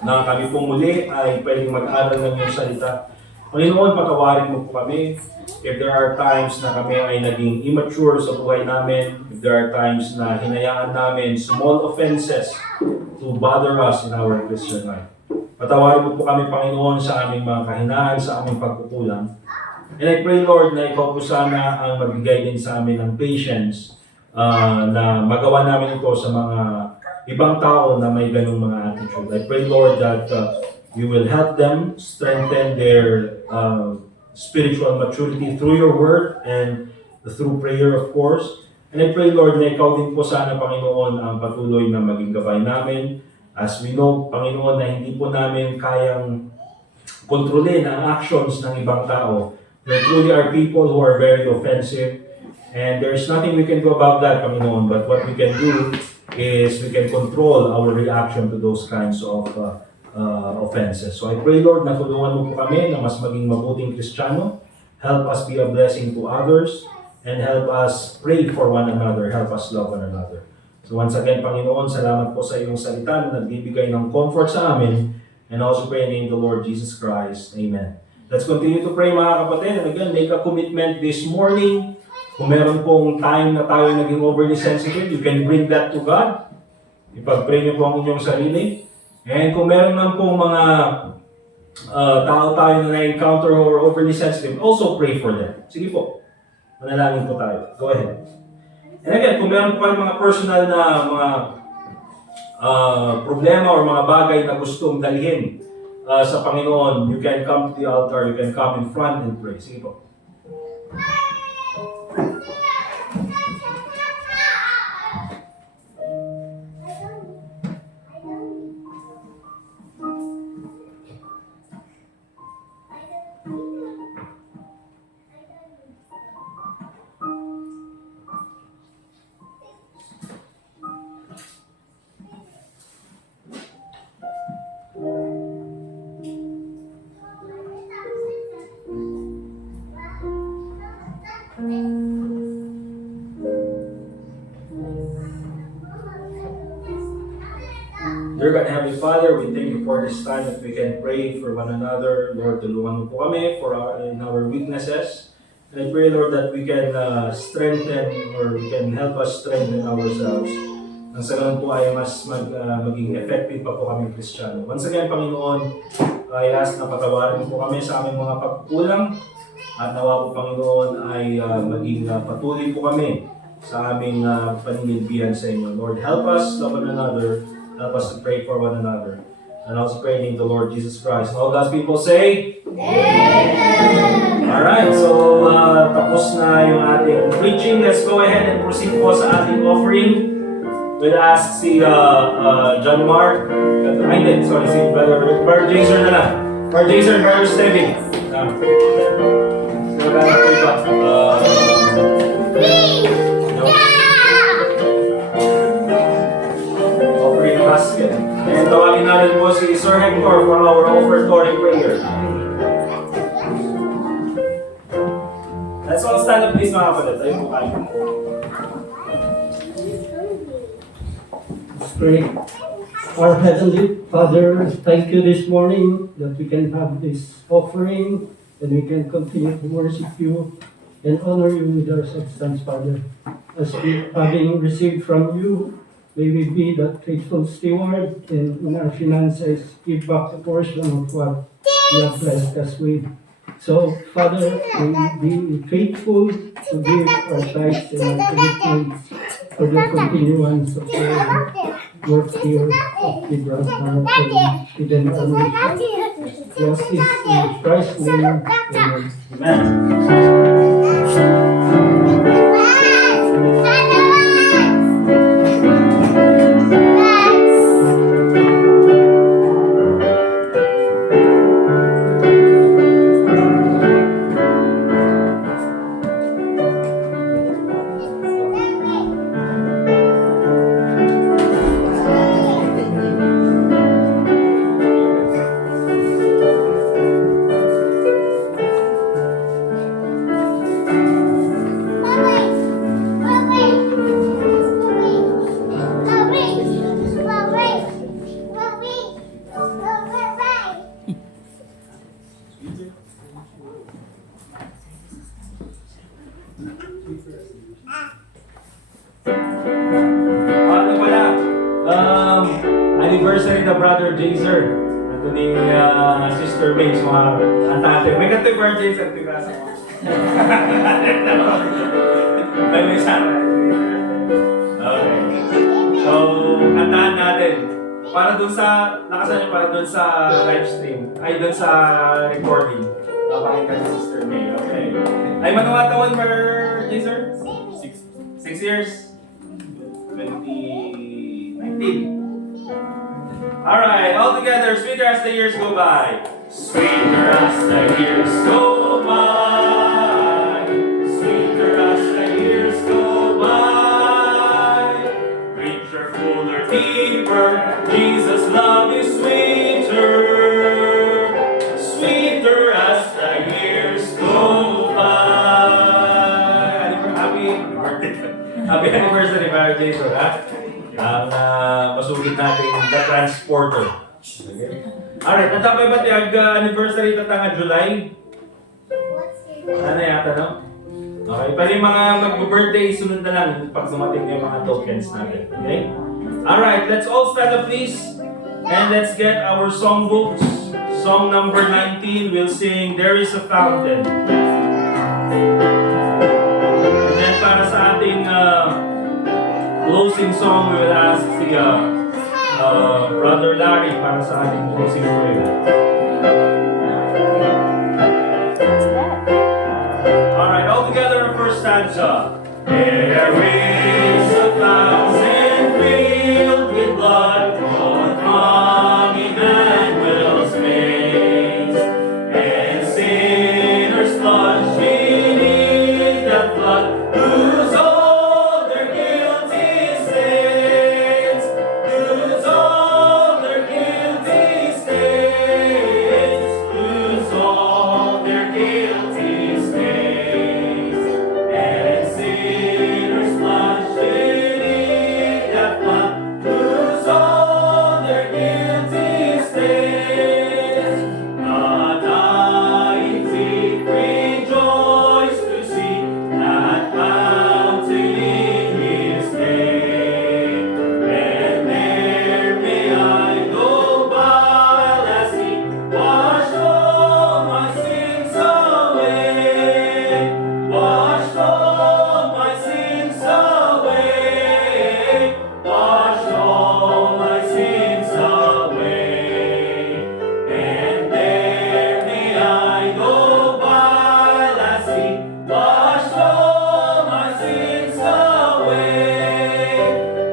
na kami pong muli ay pwedeng mag-aral ng iyong salita. Panginoon, patawarin mo po kami if there are times na kami ay naging immature sa buhay namin, if there are times na hinayaan namin small offenses to bother us in our Christian life. Patawarin mo po kami, Panginoon, sa aming mga kahinaan, sa aming pagkukulang. And I pray, Lord, na ikaw po sana ang magbigay din sa amin ng patience na magawa namin ito sa mga ibang tao na may ganung mga attitude. I pray, Lord, that you will help them strengthen their spiritual maturity through your word and through prayer, of course. And I pray, Lord, na ikaw din po sana, Panginoon, ang patuloy na maging gabay namin. As we know, Panginoon, na hindi po namin kayang kontrolin ang actions ng ibang tao. There truly are people who are very offensive, and there's nothing we can do about that, Panginoon, but what we can do is we can control our reaction to those kinds of offenses. So I pray, Lord, na tulungan mo po kami na mas maging mabuting Kristiyano. Help us be a blessing to others, and help us pray for one another. Help us love one another. So once again, Panginoon, salamat po sa iyong salita na nagbibigay ng comfort sa amin. And also pray in the name of the Lord Jesus Christ. Amen. Let's continue to pray, mga kapatid. And again, make a commitment this morning. Kung meron pong time na tayo naging overly sensitive, you can bring that to God. Ipag-pray niyo po ang inyong sarili. And kung meron man pong mga tao tayo na na-encounter who are overly sensitive, also pray for them. Sige po. Manalangin po tayo. Go ahead. And again, kung meron po kayong mga personal na mga problema or mga bagay na gustong dalhin sa Panginoon, you can come to the altar, you can come in front and pray. Sige po. Dear God, Heavenly Father, we thank you for this time that we can pray for one another. Lord, tulungan mo po kami in our weaknesses. And I pray, Lord, that we can strengthen or we can help us strengthen ourselves. Nang sa ganun po ay mas maging effective pa po kami Kristiyano. Once again, Panginoon, I ask na patawarin mo po kami sa aming mga pagkukulang. At nawa po, Panginoon, ay maging patuloy po kami sa aming paninilbihan sa inyo. Lord, help us love one another. Help us to pray for one another. And also pray in the Lord Jesus Christ. All God's people say, Amen! Alright, so tapos na yung ating preaching. Let's go ahead and proceed po sa ating offering. We'll ask si John Mark. Sorry, si Brother Jaser na lang. Brother Jaser, Brother Stevie. Offering basket. And tawagin natin po si Sir Hector for our offertory prayer. Let's all stand up please, mga kapatid. Tayo po kayo. Let's pray. Our Heavenly Father, thank you this morning that we can have this offering and we can continue to worship you and honor you with our substance, Father. As we, having received from you, may we be that faithful steward and in our finances give back a portion of what you have blessed us with. So, Father, may we be faithful to give our tithes and our commitments for the continuance of our work here of the brother and hidden family. Justice in Christ's name. Amen. Amen. Ano pala? Anniversary na Brother Jaser. Ito ni Sister May, mga antate. May kante birthday sa Tigasa. May sana. Okay. So, kantahan natin. Para dun sa, nakasan niyo para dun sa live stream. Ay, dun sa recording. Papakita ni Sister May. Okay. Ay, manuwa taon, Brother Jaser? 6 years. 2019. Alright, all together, sweeter as the years go by. Sweeter as the years go by, sweeter as the years go by, richer, fuller, deeper, Jesus' love is sweeter, sweeter as the years go by. Happy anniversary, Mary Jason, ha? Ang masulit natin, The Transporter. Okay. Alright, natapay ba tayo anniversary tatanga July? Ano yata, no? Okay, pero yung mga mag-birthday, sunod na lang pag sumating yung mga tokens natin. Okay? Alright, let's all stand up please. And let's get our songbooks. Song number 19, we'll sing There is a Fountain. And then para sa ating closing song, we will ask the Brother Larry para sa ating closing prayer. Alright, all together in first stanza. There is a fountain filled with blood drawn from Emmanuel's veins, and sinners plunged beneath that flood lose all their guilty stains, lose all their guilty stains, lose all their guilty stains, and sinners plunged beneath that flood lose all their guilty stains. The dying thief rejoiced to see that fountain in his day, and there may I go by as he washed all my sins away, washed all my sins away, washed all my sins away, and there may I go by as he washed all my sins away.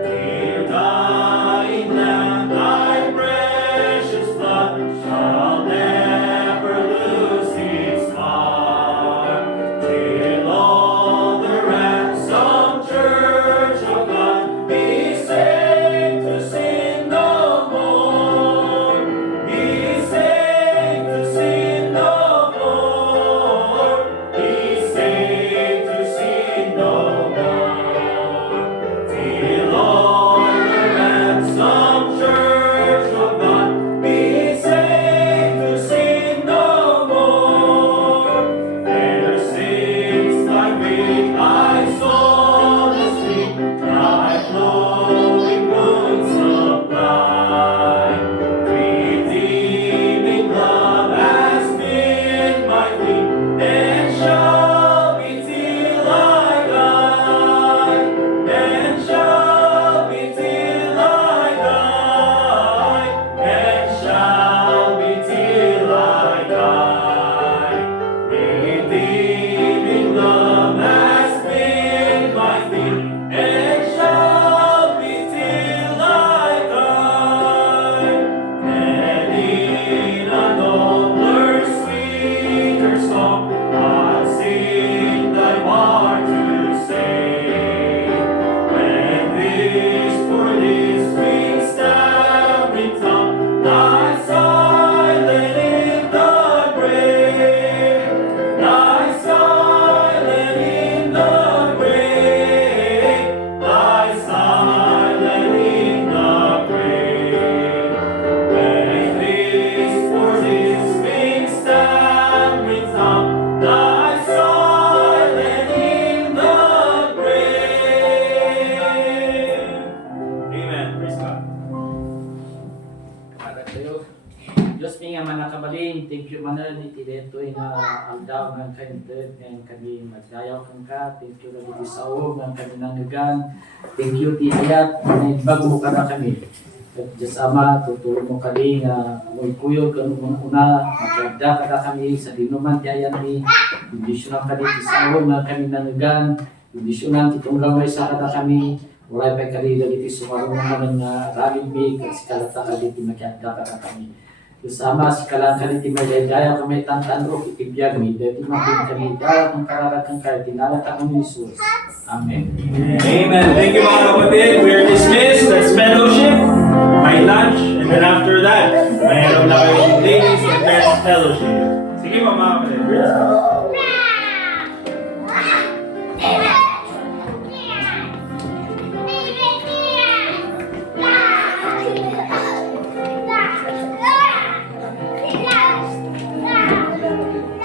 Dear dying Lamb, thy precious blood shall never lose its power, till all the ransomed church of God be saved to sin no more, be saved to sin no more, be saved to sin no more, till all the ransomed church of God be saved to sin no more. Their sins thy faith, thy soul is free, thy flowing wounds supply. Redeeming love has been my plea, and shall be till I die, and shall be till I die, and shall be till I die. Redeeming love has been my plea, and shall be till I die. And in a nobler, sweeter song, I'll sing thy part to say. When this poor lisping stammering tongue lies silent in the grave, lies silent in the grave, lies silent in the grave. When this poor lisping stammering tongue lies silent in the grave. Amen. Praise God. Para kayo. Diyos mi nga manakabalin, thank you manan iti detoy nga aldaw nga kainted and kami magdayaw kang ka. Thank you lagi sa og nga kami nangagan. Thank you ti ayat nga bago ka na kami. At Diyos Ama, tutulong mo kami nga kuyo kang una magda ka na kami sa dinuman ti ayan ni kondisyonan kami ti sa og nga kami nangagan. Kondisyonan ti tunggang may sa kada kami. Wala pa kali dali ti sumarong naman nga raging big kasi kalata kali ti magda ka na kami. Usama si kalangkan iti madaydayaw kami tantanro iti biyag mi dati mapin kami daw kung kararakan kayo tinalat ako ni Jesus. Amen. Amen. Thank you mga kapatid. We are dismissed. That's fellowship. May lunch. And then after that, mayroon na kayong ladies and men's fellowship. Sige mga kapatid.